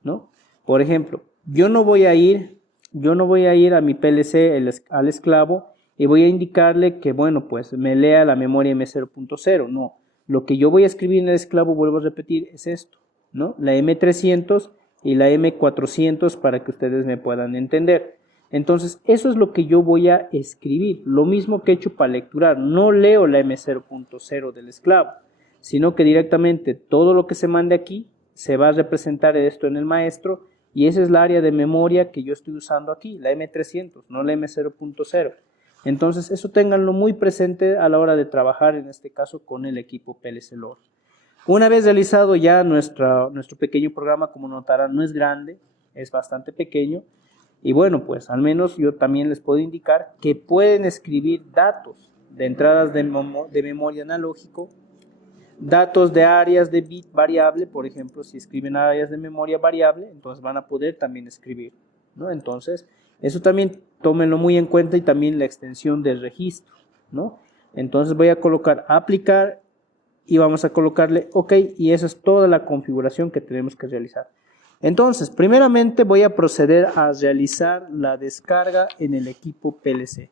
¿no? Por ejemplo, yo no voy a ir a mi PLC, al esclavo, y voy a indicarle que, bueno, pues me lea la memoria M0.0. No, lo que yo voy a escribir en el esclavo, vuelvo a repetir, es esto, ¿no? La M300 y la M400 para que ustedes me puedan entender. Entonces, eso es lo que yo voy a escribir, lo mismo que he hecho para lecturar. No leo la M0.0 del esclavo, sino que directamente todo lo que se mande aquí se va a representar esto en el maestro y esa es la área de memoria que yo estoy usando aquí, la M300, no la M0.0. Entonces, eso ténganlo muy presente a la hora de trabajar, en este caso, con el equipo PLC LOR. Una vez realizado ya nuestro pequeño programa, como notarán, no es grande, es bastante pequeño. Y bueno, pues al menos yo también les puedo indicar que pueden escribir datos de entradas de memoria analógico, datos de áreas de bit variable, por ejemplo, si escriben áreas de memoria variable, entonces van a poder también escribir, ¿no? Entonces, eso también tómenlo muy en cuenta y también la extensión del registro, ¿no? Entonces voy a colocar aplicar y vamos a colocarle OK y esa es toda la configuración que tenemos que realizar. Entonces, primeramente voy a proceder a realizar la descarga en el equipo PLC.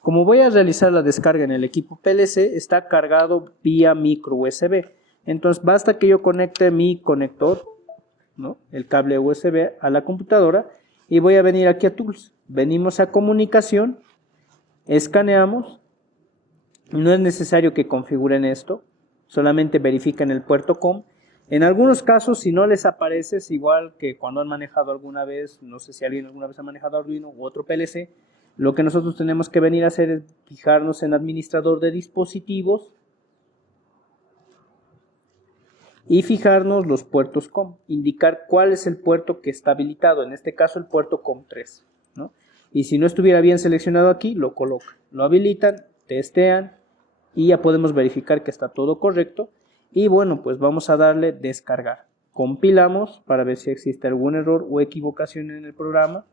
Como voy a realizar la descarga en el equipo PLC, está cargado vía micro USB. Entonces, basta que yo conecte mi conector, ¿no? El cable USB a la computadora y voy a venir aquí a Tools. Venimos a Comunicación, escaneamos. No es necesario que configuren esto, solamente verifiquen el puerto COM. En algunos casos, si no les aparece, es igual que cuando han manejado alguna vez, no sé si alguien alguna vez ha manejado Arduino u otro PLC, lo que nosotros tenemos que venir a hacer es fijarnos en administrador de dispositivos y fijarnos los puertos COM, indicar cuál es el puerto que está habilitado, en este caso el puerto COM3, ¿no? Y si no estuviera bien seleccionado aquí, lo colocan, lo habilitan, testean y ya podemos verificar que está todo correcto. Y bueno, pues vamos a darle descargar. Compilamos para ver si existe algún error o equivocación en el programa.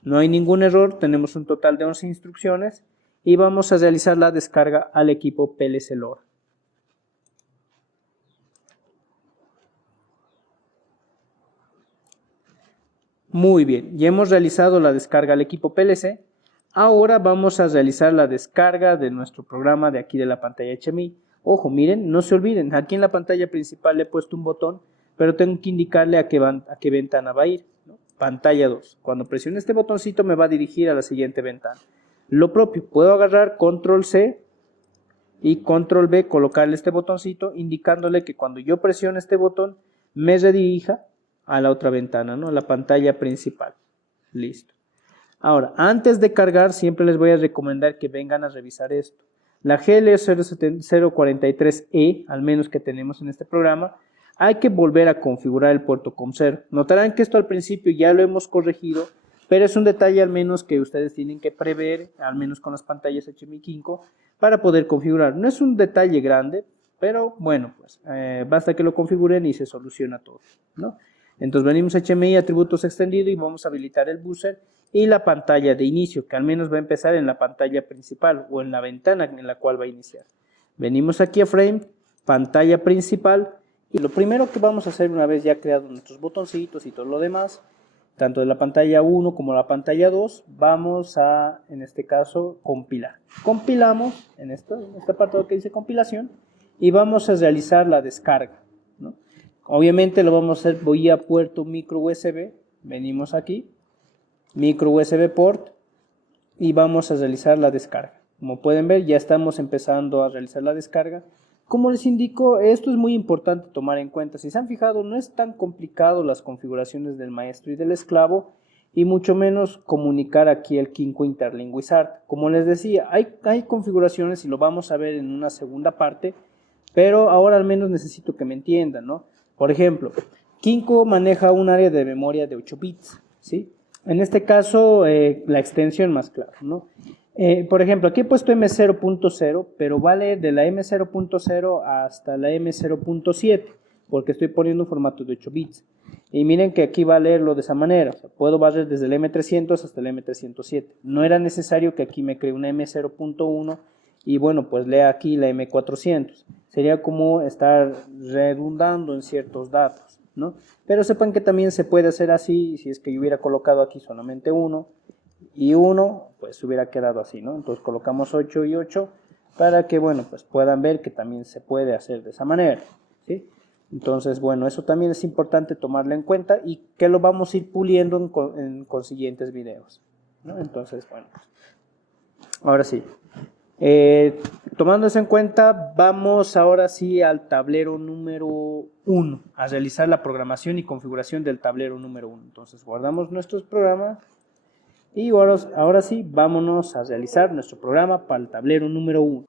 No hay ningún error, tenemos un total de 11 instrucciones y vamos a realizar la descarga al equipo PLC LOR. Muy bien, ya hemos realizado la descarga al equipo PLC. Ahora vamos a realizar la descarga de nuestro programa de aquí de la pantalla HMI. Ojo, miren, no se olviden, aquí en la pantalla principal le he puesto un botón, pero tengo que indicarle a qué ventana va a ir, ¿no? Pantalla 2. Cuando presione este botoncito me va a dirigir a la siguiente ventana. Lo propio, puedo agarrar Control C y Control V, colocarle este botoncito, indicándole que cuando yo presione este botón, me redirija a la otra ventana, ¿no? La pantalla principal. Listo. Ahora, antes de cargar, siempre les voy a recomendar que vengan a revisar esto. La GL043E, al menos que tenemos en este programa, hay que volver a configurar el puerto COM0. Notarán que esto al principio ya lo hemos corregido, pero es un detalle al menos que ustedes tienen que prever, al menos con las pantallas HDMI 5, para poder configurar. No es un detalle grande, pero bueno, pues basta que lo configuren y se soluciona todo, ¿no? Entonces venimos a HDMI, atributos extendido, y vamos a habilitar el buzzer y la pantalla de inicio, que al menos va a empezar en la pantalla principal o en la ventana en la cual va a iniciar. Venimos aquí a Frame, pantalla principal, y lo primero que vamos a hacer una vez ya creados nuestros botoncitos y todo lo demás, tanto de la pantalla 1 como la pantalla 2, vamos a, en este caso, compilar. Compilamos en este apartado que dice compilación y vamos a realizar la descarga, ¿no? Obviamente lo vamos a hacer vía puerto micro USB, venimos aquí, micro USB port, y vamos a realizar la descarga. Como pueden ver, ya estamos empezando a realizar la descarga. Como les indico, esto es muy importante tomar en cuenta. Si se han fijado, no es tan complicado las configuraciones del maestro y del esclavo, y mucho menos comunicar aquí el Kinko Interlink Wizard. Como les decía, hay configuraciones y lo vamos a ver en una segunda parte, pero ahora al menos necesito que me entiendan, ¿no? Por ejemplo, Kinko maneja un área de memoria de 8 bits, ¿sí? En este caso, la extensión más clara, ¿no? Por ejemplo, aquí he puesto M0.0, pero va a leer de la M0.0 hasta la M0.7, porque estoy poniendo un formato de 8 bits. Y miren que aquí va a leerlo de esa manera. O sea, puedo barrer desde el M300 hasta el M307. No era necesario que aquí me cree una M0.1 y bueno, pues lea aquí la M400. Sería como estar redundando en ciertos datos, ¿no? Pero sepan que también se puede hacer así. Si es que yo hubiera colocado aquí solamente 1 y 1, pues hubiera quedado así, ¿no? Entonces colocamos 8 y 8 para que, bueno, pues puedan ver que también se puede hacer de esa manera, ¿sí? Entonces, bueno, eso también es importante tomarlo en cuenta y que lo vamos a ir puliendo en consiguientes videos, ¿no? Entonces, bueno, ahora sí. Tomando eso en cuenta, vamos ahora sí al tablero número 1, a realizar la programación y configuración del tablero número 1. Entonces, guardamos nuestros programas y ahora sí, vámonos a realizar nuestro programa para el tablero número 1.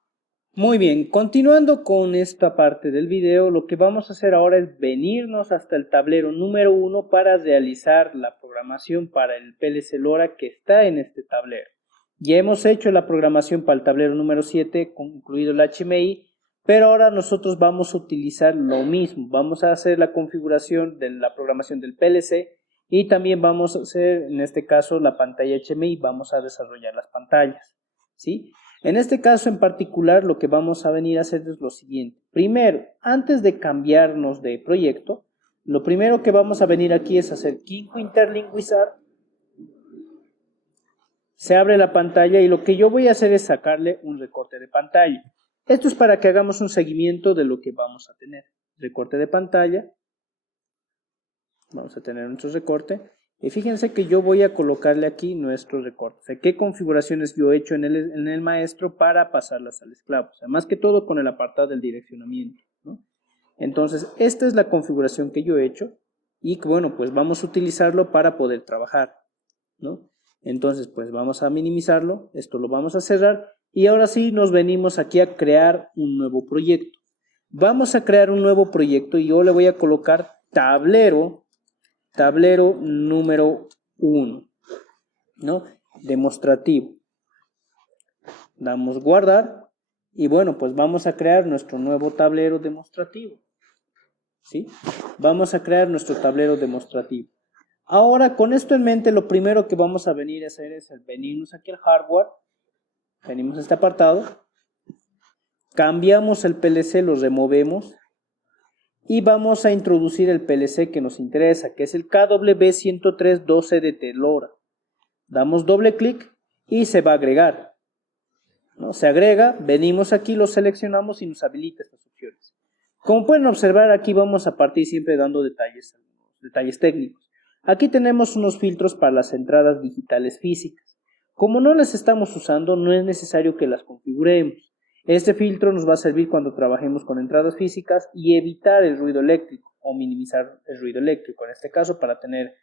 Muy bien, continuando con esta parte del video, lo que vamos a hacer ahora es venirnos hasta el tablero número 1 para realizar la programación para el PLC LoRa que está en este tablero. Ya hemos hecho la programación para el tablero número 7, incluido el HMI, pero ahora nosotros vamos a utilizar lo mismo. Vamos a hacer la configuración de la programación del PLC y también vamos a hacer, en este caso, la pantalla HMI. Vamos a desarrollar las pantallas, ¿sí? En este caso en particular, lo que vamos a venir a hacer es lo siguiente. Primero, antes de cambiarnos de proyecto, lo primero que vamos a venir aquí es hacer Kinko Interlink Wizard. Se abre la pantalla y lo que yo voy a hacer es sacarle un recorte de pantalla. Esto es para que hagamos un seguimiento de lo que vamos a tener. Recorte de pantalla. Vamos a tener nuestro recorte. Y fíjense que yo voy a colocarle aquí nuestro recorte. O sea, qué configuraciones yo he hecho en el maestro para pasarlas al esclavo. O sea, más que todo con el apartado del direccionamiento, ¿no? Entonces, esta es la configuración que yo he hecho. Y bueno, pues vamos a utilizarlo para poder trabajar, ¿no? Entonces, pues vamos a minimizarlo. Esto lo vamos a cerrar. Y ahora sí nos venimos aquí a crear un nuevo proyecto. Vamos a crear un nuevo proyecto y yo le voy a colocar tablero número 1, ¿no? Demostrativo. Damos guardar y bueno, pues vamos a crear nuestro nuevo tablero demostrativo, ¿sí? Vamos a crear nuestro tablero demostrativo. Ahora, con esto en mente, lo primero que vamos a venir a hacer es venirnos aquí al hardware, venimos a este apartado, cambiamos el PLC, lo removemos, y vamos a introducir el PLC que nos interesa, que es el KW10312DT LoRa. Damos doble clic y se va a agregar, ¿no? Se agrega, venimos aquí, lo seleccionamos y nos habilita estas opciones. Como pueden observar, aquí vamos a partir siempre dando detalles técnicos. Aquí tenemos unos filtros para las entradas digitales físicas. Como no las estamos usando, no es necesario que las configuremos. Este filtro nos va a servir cuando trabajemos con entradas físicas y evitar el ruido eléctrico o minimizar el ruido eléctrico. En este caso, para tener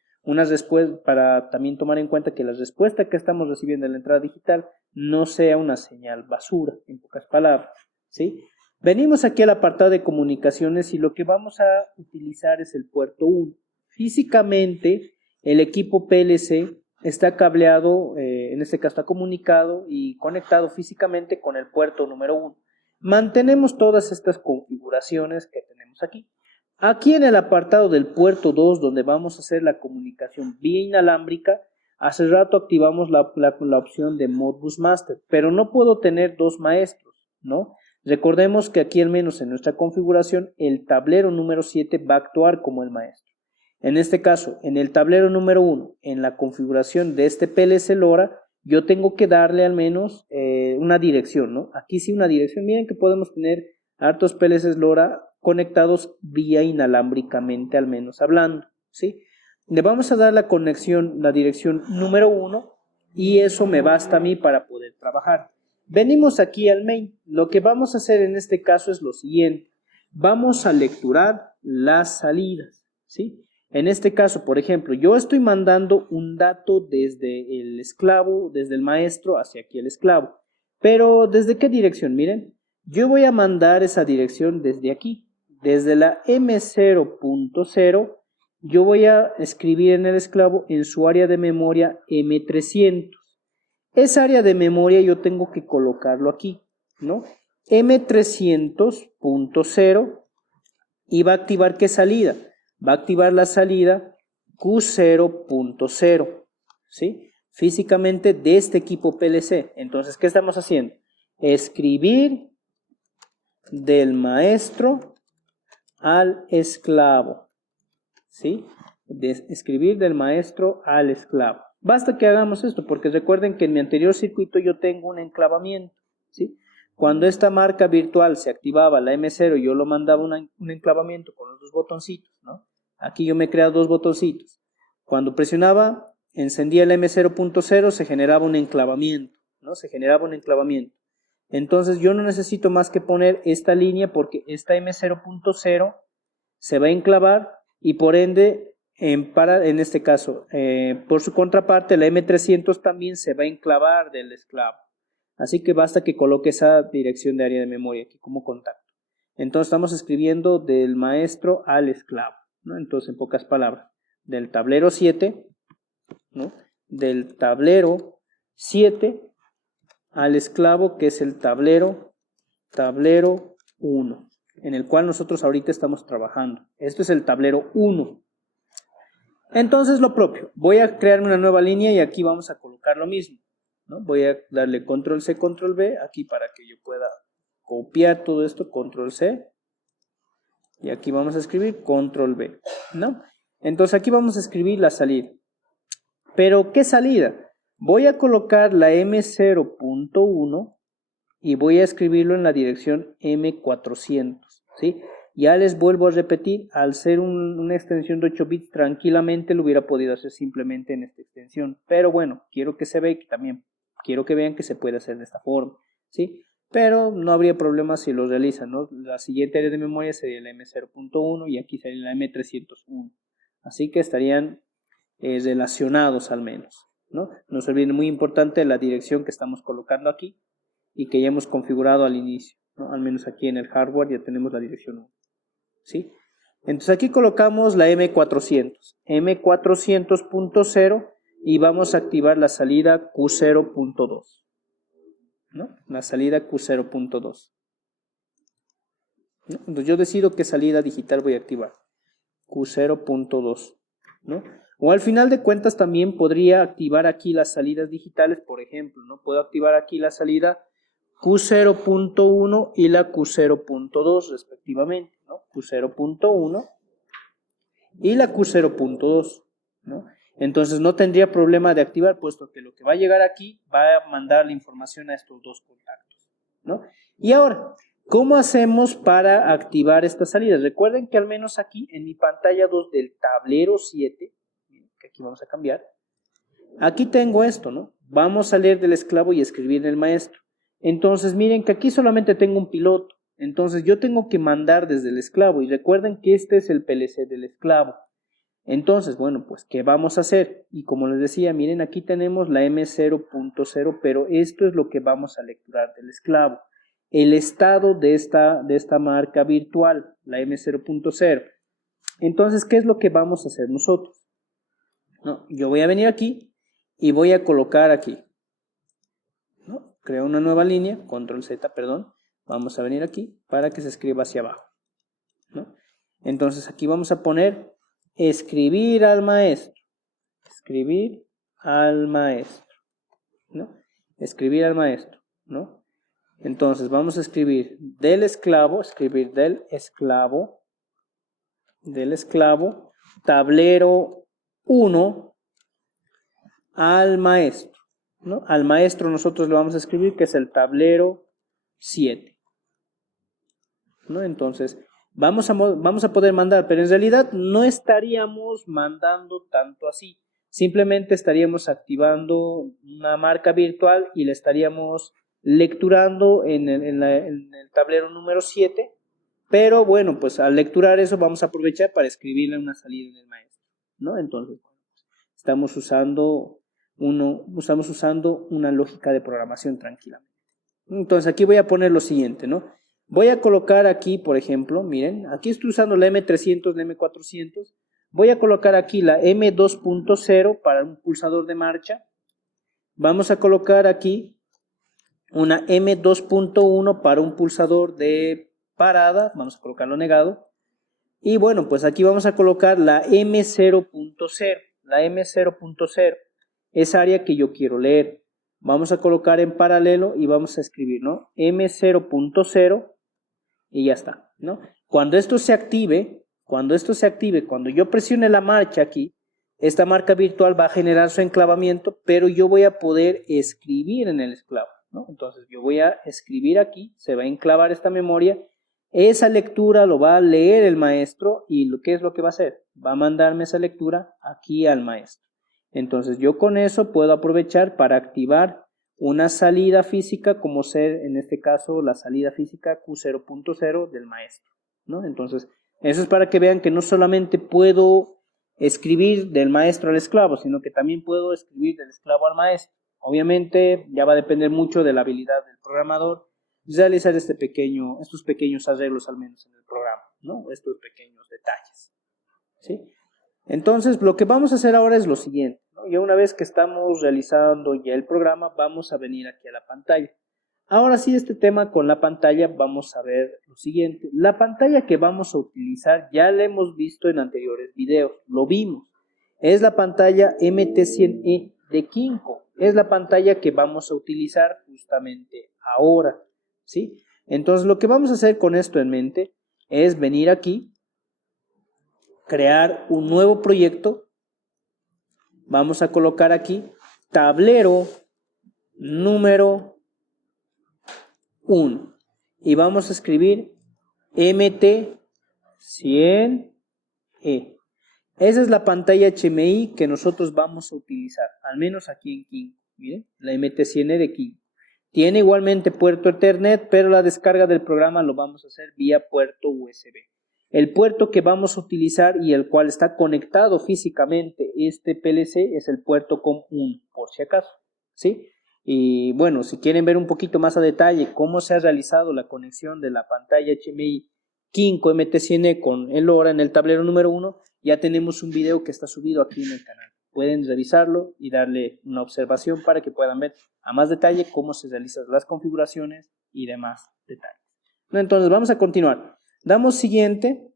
para también tomar en cuenta que la respuesta que estamos recibiendo en la entrada digital no sea una señal basura, en pocas palabras, ¿sí? Venimos aquí al apartado de comunicaciones y lo que vamos a utilizar es el puerto 1. Físicamente, el equipo PLC está cableado, en este caso está comunicado y conectado físicamente con el puerto número 1. Mantenemos todas estas configuraciones que tenemos aquí. Aquí en el apartado del puerto 2, donde vamos a hacer la comunicación vía inalámbrica, hace rato activamos la opción de Modbus Master, pero no puedo tener dos maestros, ¿no? Recordemos que aquí, al menos en nuestra configuración, el tablero número 7 va a actuar como el maestro. En este caso, en el tablero número 1, en la configuración de este PLC LoRa, yo tengo que darle al menos una dirección, ¿no? Aquí sí una dirección. Miren que podemos tener hartos PLCs LoRa conectados vía inalámbricamente, al menos hablando, ¿sí? Le vamos a dar la conexión, la dirección número 1 y eso me basta a mí para poder trabajar. Venimos aquí al main. Lo que vamos a hacer en este caso es lo siguiente. Vamos a lecturar las salidas, ¿sí? En este caso, por ejemplo, yo estoy mandando un dato desde el esclavo, desde el maestro hacia aquí el esclavo. Pero, ¿desde qué dirección? Miren, yo voy a mandar esa dirección desde aquí. Desde la M0.0, yo voy a escribir en el esclavo en su área de memoria M300. Esa área de memoria yo tengo que colocarlo aquí, ¿no? M300.0 y va a activar ¿qué salida? Va a activar la salida Q0.0, ¿sí? Físicamente de este equipo PLC. Entonces, ¿qué estamos haciendo? Escribir del maestro al esclavo, ¿sí? Escribir del maestro al esclavo. Basta que hagamos esto, porque recuerden que en mi anterior circuito yo tengo un enclavamiento, ¿sí? Cuando esta marca virtual se activaba, la M0, yo lo mandaba un enclavamiento con los dos botoncitos, ¿no? Aquí yo me he creado dos botoncitos. Cuando presionaba, encendía el M0.0, se generaba un enclavamiento, ¿no? Se generaba un enclavamiento. Entonces yo no necesito más que poner esta línea porque esta M0.0 se va a enclavar y por ende, en este caso, por su contraparte, la M300 también se va a enclavar del esclavo. Así que basta que coloque esa dirección de área de memoria aquí como contacto. Entonces estamos escribiendo del maestro al esclavo, ¿no? Entonces, en pocas palabras, del tablero 7, ¿no? Del tablero 7 al esclavo, que es el tablero 1, en el cual nosotros ahorita estamos trabajando. Esto es el tablero 1. Entonces, lo propio, voy a crearme una nueva línea y aquí vamos a colocar lo mismo, ¿no? Voy a darle control C, control V aquí para que yo pueda copiar todo esto, control C, y aquí vamos a escribir control V, ¿no? Entonces aquí vamos a escribir la salida. Pero, ¿qué salida? Voy a colocar la M0.1 y voy a escribirlo en la dirección M400, ¿sí? Ya les vuelvo a repetir, al ser una extensión de 8 bits, tranquilamente lo hubiera podido hacer simplemente en esta extensión. Pero bueno, quiero que se vea que también, quiero que vean que se puede hacer de esta forma, ¿sí? Pero no habría problema si lo realizan, ¿no? La siguiente área de memoria sería la M0.1 y aquí sería la M301. Así que estarían relacionados al menos, ¿no? No se olviden, muy importante la dirección que estamos colocando aquí y que ya hemos configurado al inicio, ¿no? Al menos aquí en el hardware ya tenemos la dirección 1, ¿sí? Entonces aquí colocamos la M400, M400.0 y vamos a activar la salida Q0.2, ¿no? La salida Q0.2, ¿no? Entonces yo decido qué salida digital voy a activar, Q0.2, ¿no? O al final de cuentas también podría activar aquí las salidas digitales, por ejemplo, ¿no? Puedo activar aquí la salida Q0.1 y la Q0.2 respectivamente, ¿no? Q0.1 y la Q0.2, ¿no? Entonces no tendría problema de activar, puesto que lo que va a llegar aquí va a mandar la información a estos dos contactos, ¿no? Y ahora, ¿cómo hacemos para activar estas salidas? Recuerden que al menos aquí en mi pantalla 2 del tablero 7, que aquí vamos a cambiar, aquí tengo esto, ¿no? Vamos a leer del esclavo y escribir del maestro. Entonces miren que aquí solamente tengo un piloto. Entonces yo tengo que mandar desde el esclavo y recuerden que este es el PLC del esclavo. Entonces, bueno, pues ¿qué vamos a hacer? Y como les decía, miren, aquí tenemos la M0.0, pero esto es lo que vamos a lecturar del esclavo. el estado de esta marca virtual, la M0.0. Entonces, ¿qué es lo que vamos a hacer nosotros? ¿No? Yo voy a venir aquí y voy a colocar aquí, ¿no? Creo una nueva línea, control Z, perdón. Vamos a venir aquí para que se escriba hacia abajo, ¿no? Entonces aquí vamos a poner escribir al maestro. Escribir al maestro, ¿no? Escribir al maestro, ¿no? Entonces vamos a escribir del esclavo, tablero 1 al maestro, ¿no? Al maestro nosotros le vamos a escribir que es el tablero 7, ¿no? Entonces vamos a poder mandar, pero en realidad no estaríamos mandando tanto así. Simplemente estaríamos activando una marca virtual y le estaríamos lecturando en el tablero número 7, pero bueno, pues al lecturar eso vamos a aprovechar para escribirle una salida en el maestro, ¿no? Entonces, estamos usando una lógica de programación tranquilamente. Entonces, aquí voy a poner lo siguiente, ¿no? Voy a colocar aquí, por ejemplo, miren, aquí estoy usando la M300, la M400. Voy a colocar aquí la M2.0 para un pulsador de marcha. Vamos a colocar aquí una M2.1 para un pulsador de parada. Vamos a colocarlo negado. Y bueno, pues aquí vamos a colocar la M0.0. La M0.0, esa área que yo quiero leer. Vamos a colocar en paralelo y vamos a escribir, ¿no? M0.0 y ya está, ¿no? Cuando esto se active, cuando yo presione la marcha aquí, esta marca virtual va a generar su enclavamiento, pero yo voy a poder escribir en el esclavo, ¿no? Entonces yo voy a escribir aquí, se va a enclavar esta memoria, esa lectura lo va a leer el maestro y ¿qué es lo que va a hacer? Va a mandarme esa lectura aquí al maestro. Entonces yo con eso puedo aprovechar para activar una salida física como ser en este caso la salida física Q0.0 del maestro, ¿no? Entonces eso es para que vean que no solamente puedo escribir del maestro al esclavo, sino que también puedo escribir del esclavo al maestro. Obviamente ya va a depender mucho de la habilidad del programador realizar estos pequeños arreglos al menos en el programa, ¿no? Estos pequeños detalles, ¿sí? Entonces lo que vamos a hacer ahora es lo siguiente, ¿no? Ya una vez que estamos realizando ya el programa, vamos a venir aquí a la pantalla. Ahora sí, este tema con la pantalla, vamos a ver lo siguiente. La pantalla que vamos a utilizar ya la hemos visto en anteriores videos, lo vimos. Es la pantalla MT100E de Kinko. Es la pantalla que vamos a utilizar justamente ahora, ¿sí? Entonces lo que vamos a hacer con esto en mente es venir aquí, crear un nuevo proyecto. Vamos a colocar aquí tablero número 1 y vamos a escribir MT100E. Esa es la pantalla HMI que nosotros vamos a utilizar, al menos aquí en Kinko. Miren, la MT100E de Kinko. Tiene igualmente puerto Ethernet, pero la descarga del programa lo vamos a hacer vía puerto USB. El puerto que vamos a utilizar y el cual está conectado físicamente este PLC es el puerto COM1, por si acaso, ¿sí? Y bueno, si quieren ver un poquito más a detalle cómo se ha realizado la conexión de la pantalla HMI Kinko MT100E con el LoRa en el tablero número 1, ya tenemos un video que está subido aquí en el canal. Pueden revisarlo y darle una observación para que puedan ver a más detalle cómo se realizan las configuraciones y demás detalles. Entonces vamos a continuar. Damos siguiente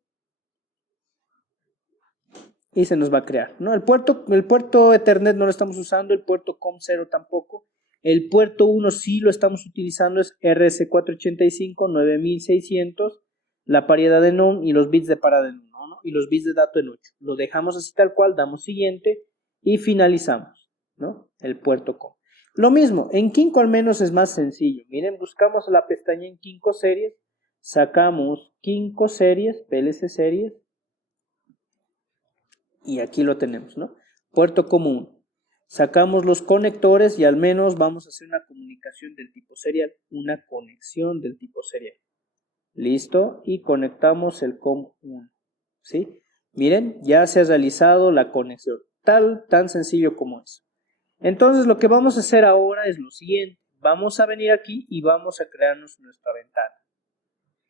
y se nos va a crear, ¿no? El puerto Ethernet no lo estamos usando, el puerto COM0 tampoco. El puerto 1 sí lo estamos utilizando, es RS485 9600, la paridad de NOM y los bits de parada en 1, ¿no? Y los bits de dato en 8. Lo dejamos así tal cual, damos siguiente y finalizamos, ¿no? El puerto COM. Lo mismo, en Kinko al menos es más sencillo. Miren, buscamos la pestaña en Kinko Series, sacamos Kinko Series, PLC Series, y aquí lo tenemos, ¿no? Puerto común. Sacamos los conectores y al menos vamos a hacer una comunicación del tipo serial, una conexión del tipo serial. Listo, y conectamos el COM1, ¿sí? Miren, ya se ha realizado la conexión, tan sencillo como eso. Entonces lo que vamos a hacer ahora es lo siguiente. vamos a venir aquí y vamos a crearnos nuestra ventana.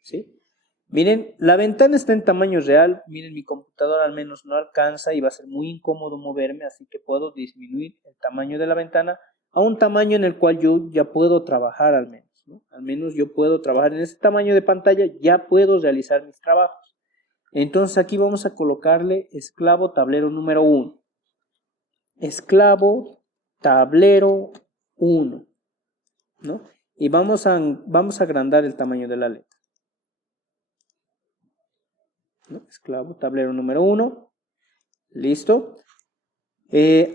¿Sí? Miren, la ventana está en tamaño real. Miren, mi computadora al menos no alcanza y va a ser muy incómodo moverme, así que puedo disminuir el tamaño de la ventana a un tamaño en el cual yo ya puedo trabajar al menos, ¿no? Al menos yo puedo trabajar en ese tamaño de pantalla, ya puedo realizar mis trabajos. Entonces aquí vamos a colocarle esclavo tablero número 1. Esclavo tablero 1, ¿no? Y vamos a agrandar el tamaño de la letra, ¿no? Esclavo tablero número 1. Listo.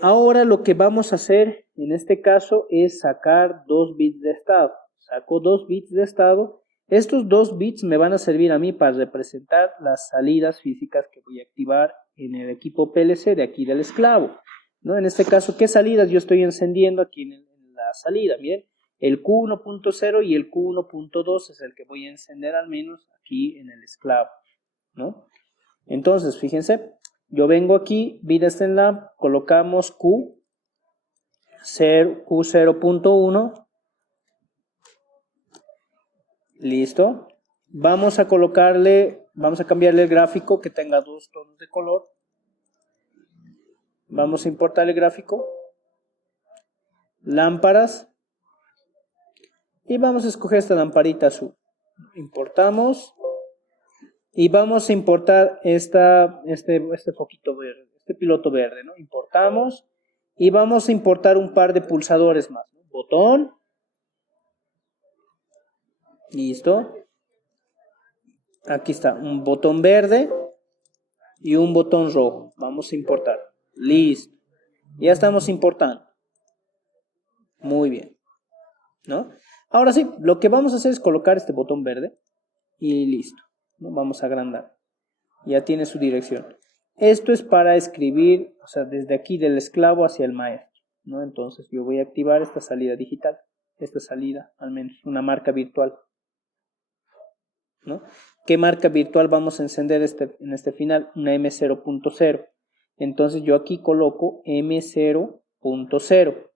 Ahora lo que vamos a hacer en este caso es sacar 2 bits de estado. Saco 2 bits de estado. Estos 2 bits me van a servir a mí para representar las salidas físicas que voy a activar en el equipo PLC de aquí del esclavo, ¿no? En este caso, ¿qué salidas yo estoy encendiendo aquí en la salida? Miren, el Q1.0 y el Q1.2 es el que voy a encender al menos aquí en el esclavo, ¿no? Entonces, fíjense, yo vengo aquí, VidaStreamLab, colocamos Q0.1, listo. Vamos a cambiarle el gráfico que tenga 2 tonos de color. Vamos a importar el gráfico, lámparas, y vamos a escoger esta lamparita azul. Importamos. Y vamos a importar este foquito verde, este piloto verde, ¿no? Importamos y vamos a importar un par de pulsadores más, ¿no? Botón. Listo. Aquí está, un botón verde y un botón rojo. Vamos a importar. Listo. Ya estamos importando. Muy bien, ¿no? Ahora sí, lo que vamos a hacer es colocar este botón verde y listo, ¿no? Vamos a agrandar. Ya tiene su dirección. Esto es para escribir, o sea, desde aquí del esclavo hacia el maestro, ¿no? Entonces yo voy a activar esta salida digital, esta salida, al menos una marca virtual, ¿no? ¿Qué marca virtual vamos a encender en este final? Una M0.0. Entonces yo aquí coloco M0.0,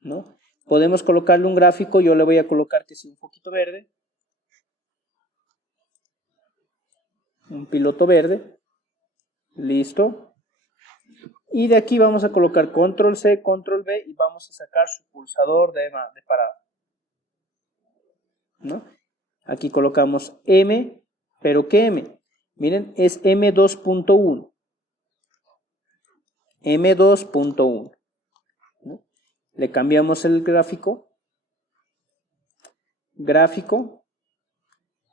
¿no? Podemos colocarle un gráfico, yo le voy a colocar que sea un poquito verde, un piloto verde, listo. Y de aquí vamos a colocar control C, control V y vamos a sacar su pulsador de parada, ¿no? Aquí colocamos M, pero ¿qué M? Miren, es M2.1. M2.1, ¿no? Le cambiamos el gráfico,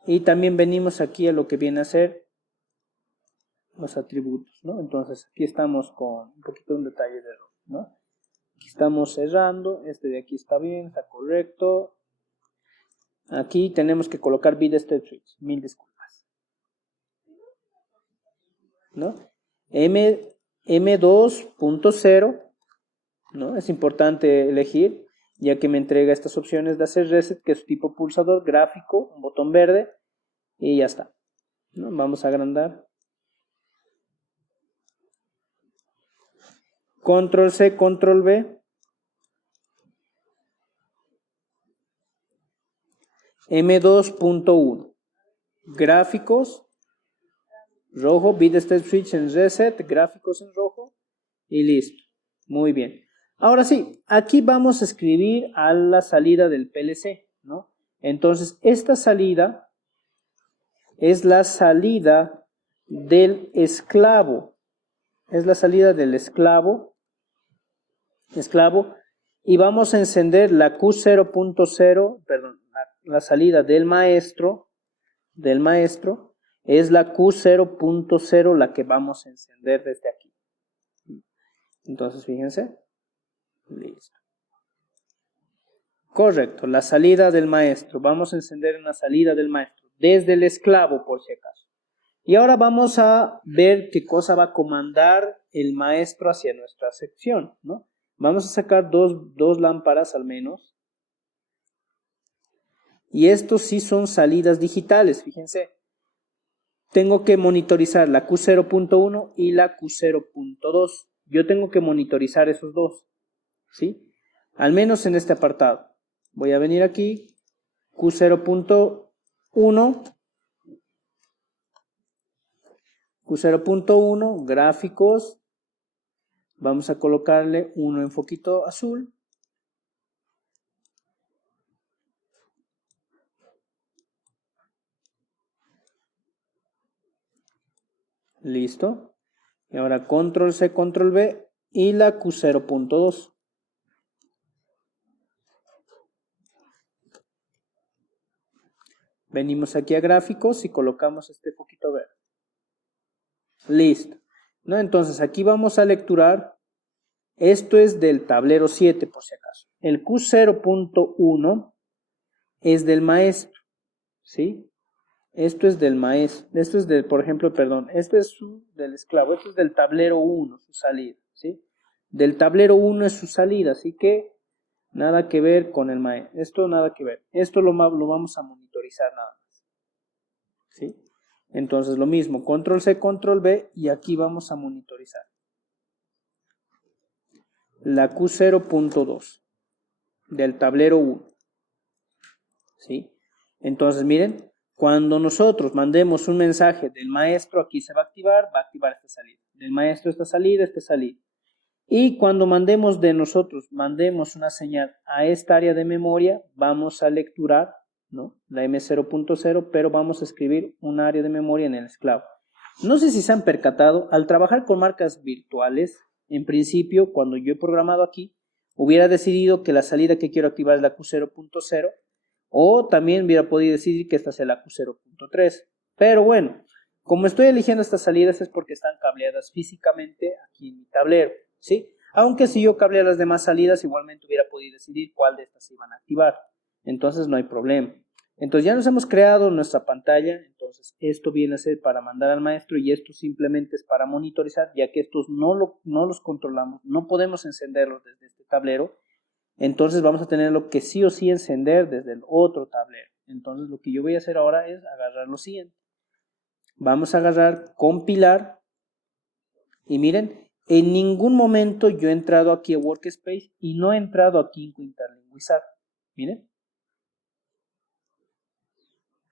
y también venimos aquí a lo que viene a ser los atributos, ¿no? Entonces aquí estamos con un poquito de un detalle de error, ¿no? Aquí estamos cerrando, este de aquí está bien, está correcto. Aquí tenemos que colocar VidaStreamSwitch, 1000 disculpas, ¿no? M2.0, ¿no? Es importante elegir, ya que me entrega estas opciones de hacer reset, que es tipo pulsador, gráfico, un botón verde, y ya está, ¿no? Vamos a agrandar. Control C, control V. M2.1. Gráficos, rojo, VidaStreamSwitch en reset, gráficos en rojo, y listo. Muy bien. Ahora sí, aquí vamos a escribir a la salida del PLC, ¿no? Entonces, esta salida es la salida del esclavo. Es la salida del esclavo, y vamos a encender la Q0.0, perdón, la salida del maestro, es la Q0.0 la que vamos a encender desde aquí. Entonces, fíjense. Listo. Correcto, la salida del maestro. Vamos a encender una salida del maestro desde el esclavo, por si acaso. Y ahora vamos a ver qué cosa va a comandar el maestro hacia nuestra sección, ¿no? Vamos a sacar dos lámparas al menos. Y estos sí son salidas digitales, fíjense. Tengo que monitorizar la Q0.1 y la Q0.2. Yo tengo que monitorizar esos dos, ¿sí? Al menos en este apartado. Voy a venir aquí, Q0.1, Q0.1, gráficos, vamos a colocarle uno en foquito azul. Listo. Y ahora control C, control V y la Q0.2. Venimos aquí a gráficos y colocamos este foquito verde. Listo. ¿No? Entonces aquí vamos a lecturar. Esto es del tablero 7 por si acaso. El Q0.1 es del maestro. ¿Sí? Esto es del maestro. Esto es del, por ejemplo, perdón. Este es del esclavo. Esto es del tablero 1, su salida. ¿Sí? Del tablero 1 es su salida. Así que nada que ver con el maestro. Esto nada que ver. Esto lo vamos a monitorizar nada más. ¿Sí? Entonces lo mismo. Control C, control V y aquí vamos a monitorizar. La Q0.2 del tablero 1. ¿Sí? Entonces miren. Cuando nosotros mandemos un mensaje del maestro, aquí se va a activar esta salida. Del maestro esta salida, esta salida. Y cuando mandemos de nosotros, mandemos una señal a esta área de memoria, vamos a lecturar, ¿no? La M0.0, pero vamos a escribir un área de memoria en el esclavo. No sé si se han percatado, al trabajar con marcas virtuales, en principio, cuando yo he programado aquí, hubiera decidido que la salida que quiero activar es la Q0.0, o también hubiera podido decidir que esta sea la Q0.3. Pero bueno, como estoy eligiendo estas salidas es porque están cableadas físicamente aquí en mi tablero, ¿sí? Aunque si yo cableara las demás salidas, igualmente hubiera podido decidir cuál de estas se iban a activar. Entonces no hay problema. Entonces ya nos hemos creado nuestra pantalla. Entonces esto viene a ser para mandar al maestro y esto simplemente es para monitorizar, ya que estos no los controlamos, no podemos encenderlos desde este tablero. Entonces vamos a tenerlo que sí o sí encender desde el otro tablero. Entonces lo que yo voy a hacer ahora es agarrar lo siguiente. Vamos a agarrar, compilar. Y miren, en ningún momento yo he entrado aquí a Workspace y no he entrado aquí en Interlinguizar. Miren.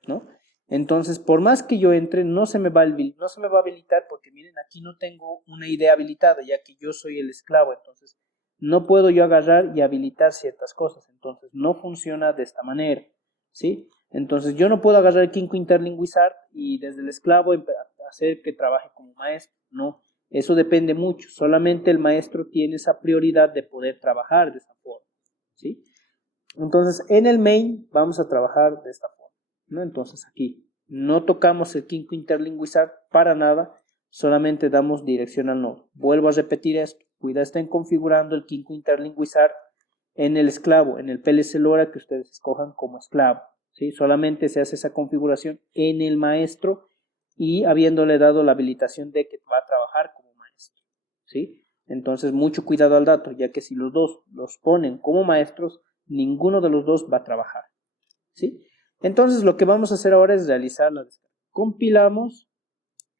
¿No? Entonces, por más que yo entre, no se me va a habilitar porque miren, aquí no tengo una idea habilitada, ya que yo soy el esclavo. Entonces, no puedo yo agarrar y habilitar ciertas cosas. Entonces, no funciona de esta manera. ¿Sí? Entonces, yo no puedo agarrar aquí en Interlinguizar y desde el esclavo hacer que trabaje como maestro. No. Eso depende mucho. Solamente el maestro tiene esa prioridad de poder trabajar de esa forma. ¿Sí? Entonces, en el main vamos a trabajar de esta forma, ¿no? Entonces, aquí no tocamos el Kinko Interlinguizar para nada, solamente damos dirección al nodo. Vuelvo a repetir esto. Cuidado, estén configurando el Kinko Interlinguizar en el esclavo, en el PLC LoRa que ustedes escojan como esclavo. ¿Sí? Solamente se hace esa configuración en el maestro y habiéndole dado la habilitación de que va a trabajar como maestro. ¿Sí? Entonces, mucho cuidado al dato, ya que si los dos los ponen como maestros, ninguno de los dos va a trabajar. ¿Sí? Entonces, lo que vamos a hacer ahora es realizar la descarga. Compilamos,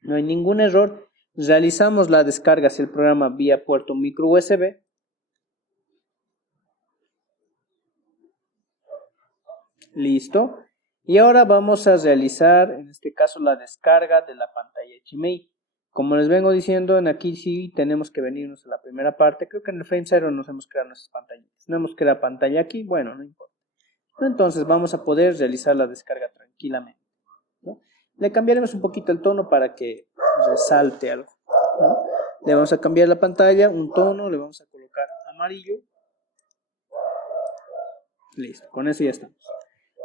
no hay ningún error. Realizamos la descarga hacia el programa vía puerto micro USB. Listo. Y ahora vamos a realizar, en este caso, la descarga de la pantalla HMI. Como les vengo diciendo, en aquí sí tenemos que venirnos a la primera parte. Creo que en el frame 0 nos hemos creado nuestras pantallitas. No hemos creado pantalla aquí, bueno, no importa. Entonces vamos a poder realizar la descarga tranquilamente, ¿no? Le cambiaremos un poquito el tono para que resalte algo, ¿no? Le vamos a cambiar la pantalla, un tono, le vamos a colocar amarillo. Listo, con eso ya estamos,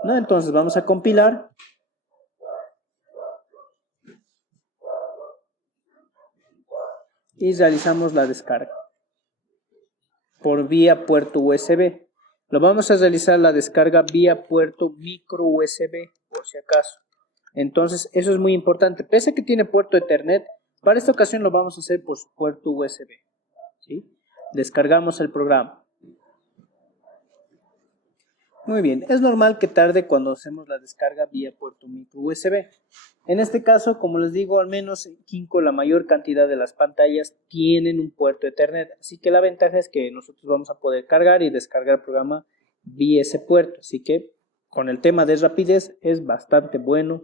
¿no? Entonces vamos a compilar. Y realizamos la descarga por vía puerto USB. Lo vamos a realizar la descarga vía puerto micro USB, por si acaso. Entonces, eso es muy importante. Pese a que tiene puerto Ethernet, para esta ocasión lo vamos a hacer por su puerto USB. ¿Sí? Descargamos el programa. Muy bien, es normal que tarde cuando hacemos la descarga vía puerto micro USB. En este caso, como les digo, al menos en Kinko la mayor cantidad de las pantallas tienen un puerto Ethernet. Así que la ventaja es que nosotros vamos a poder cargar y descargar el programa vía ese puerto. Así que con el tema de rapidez es bastante bueno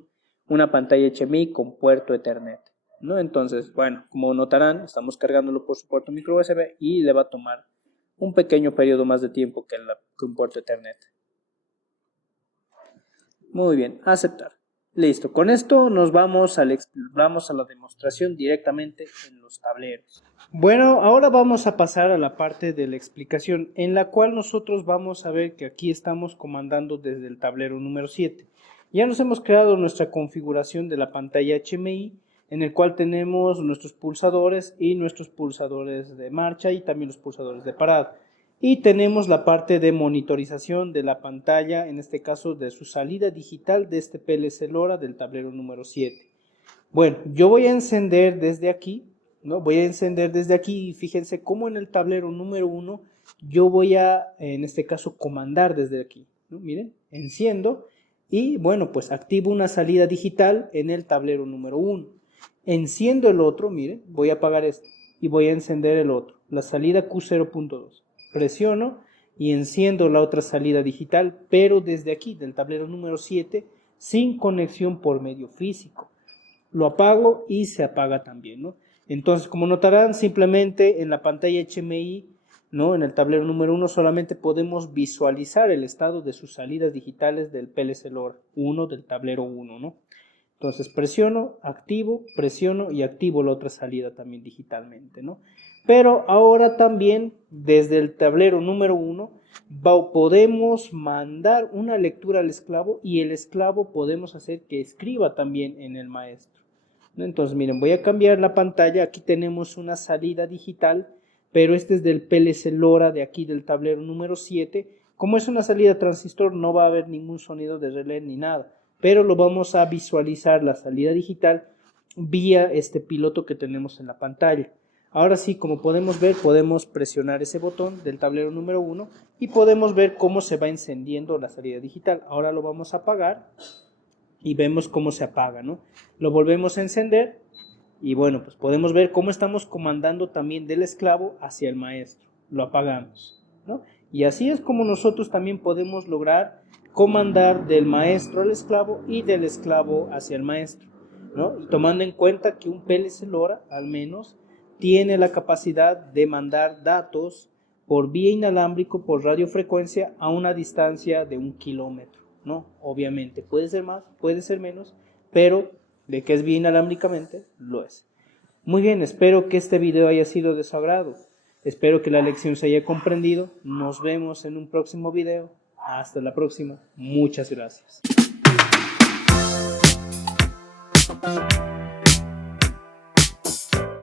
una pantalla HMI con puerto Ethernet, ¿no? Entonces, bueno, como notarán, estamos cargándolo por su puerto micro USB y le va a tomar un pequeño periodo más de tiempo que un puerto Ethernet. Muy bien, aceptar. Listo, con esto nos vamos a la demostración directamente en los tableros. Bueno, ahora vamos a pasar a la parte de la explicación, en la cual nosotros vamos a ver que aquí estamos comandando desde el tablero número 7. Ya nos hemos creado nuestra configuración de la pantalla HMI, en el cual tenemos nuestros pulsadores y nuestros pulsadores de marcha y también los pulsadores de parada. Y tenemos la parte de monitorización de la pantalla, en este caso de su salida digital de este PLC LoRa del tablero número 7. Bueno, yo voy a encender desde aquí, ¿no? Voy a encender desde aquí y fíjense cómo en el tablero número 1 yo voy a, en este caso, comandar desde aquí, ¿no? Miren, enciendo y bueno, pues activo una salida digital en el tablero número 1. Enciendo el otro, miren, voy a apagar este y voy a encender el otro, la salida Q0.2. Presiono y enciendo la otra salida digital, pero desde aquí, del tablero número 7, sin conexión por medio físico. Lo apago y se apaga también, ¿no? Entonces, como notarán, simplemente en la pantalla HMI, ¿no? En el tablero número 1 solamente podemos visualizar el estado de sus salidas digitales del PLC LoRa 1 del tablero 1, ¿no? Entonces presiono y activo la otra salida también digitalmente, ¿no? Pero ahora también desde el tablero número 1 podemos mandar una lectura al esclavo y el esclavo podemos hacer que escriba también en el maestro, ¿no? Entonces miren, voy a cambiar la pantalla, aquí tenemos una salida digital, pero este es del PLC LoRa de aquí del tablero número 7. Como es una salida transistor no va a haber ningún sonido de relé ni nada, pero lo vamos a visualizar la salida digital vía este piloto que tenemos en la pantalla. Ahora sí, como podemos ver, podemos presionar ese botón del tablero número 1 y podemos ver cómo se va encendiendo la salida digital. Ahora lo vamos a apagar y vemos cómo se apaga, ¿no? Lo volvemos a encender y bueno, pues podemos ver cómo estamos comandando también del esclavo hacia el maestro. Lo apagamos, ¿no? Y así es como nosotros también podemos lograr comandar del maestro al esclavo y del esclavo hacia el maestro, ¿no? Y tomando en cuenta que un PLC LoRa, al menos, tiene la capacidad de mandar datos por vía inalámbrico, por radiofrecuencia, a una distancia de 1 kilómetro, ¿no? Obviamente, puede ser más, puede ser menos, pero de que es vía inalámbricamente, lo es. Muy bien, espero que este video haya sido de su agrado. Espero que la lección se haya comprendido. Nos vemos en un próximo video. Hasta la próxima. Muchas gracias.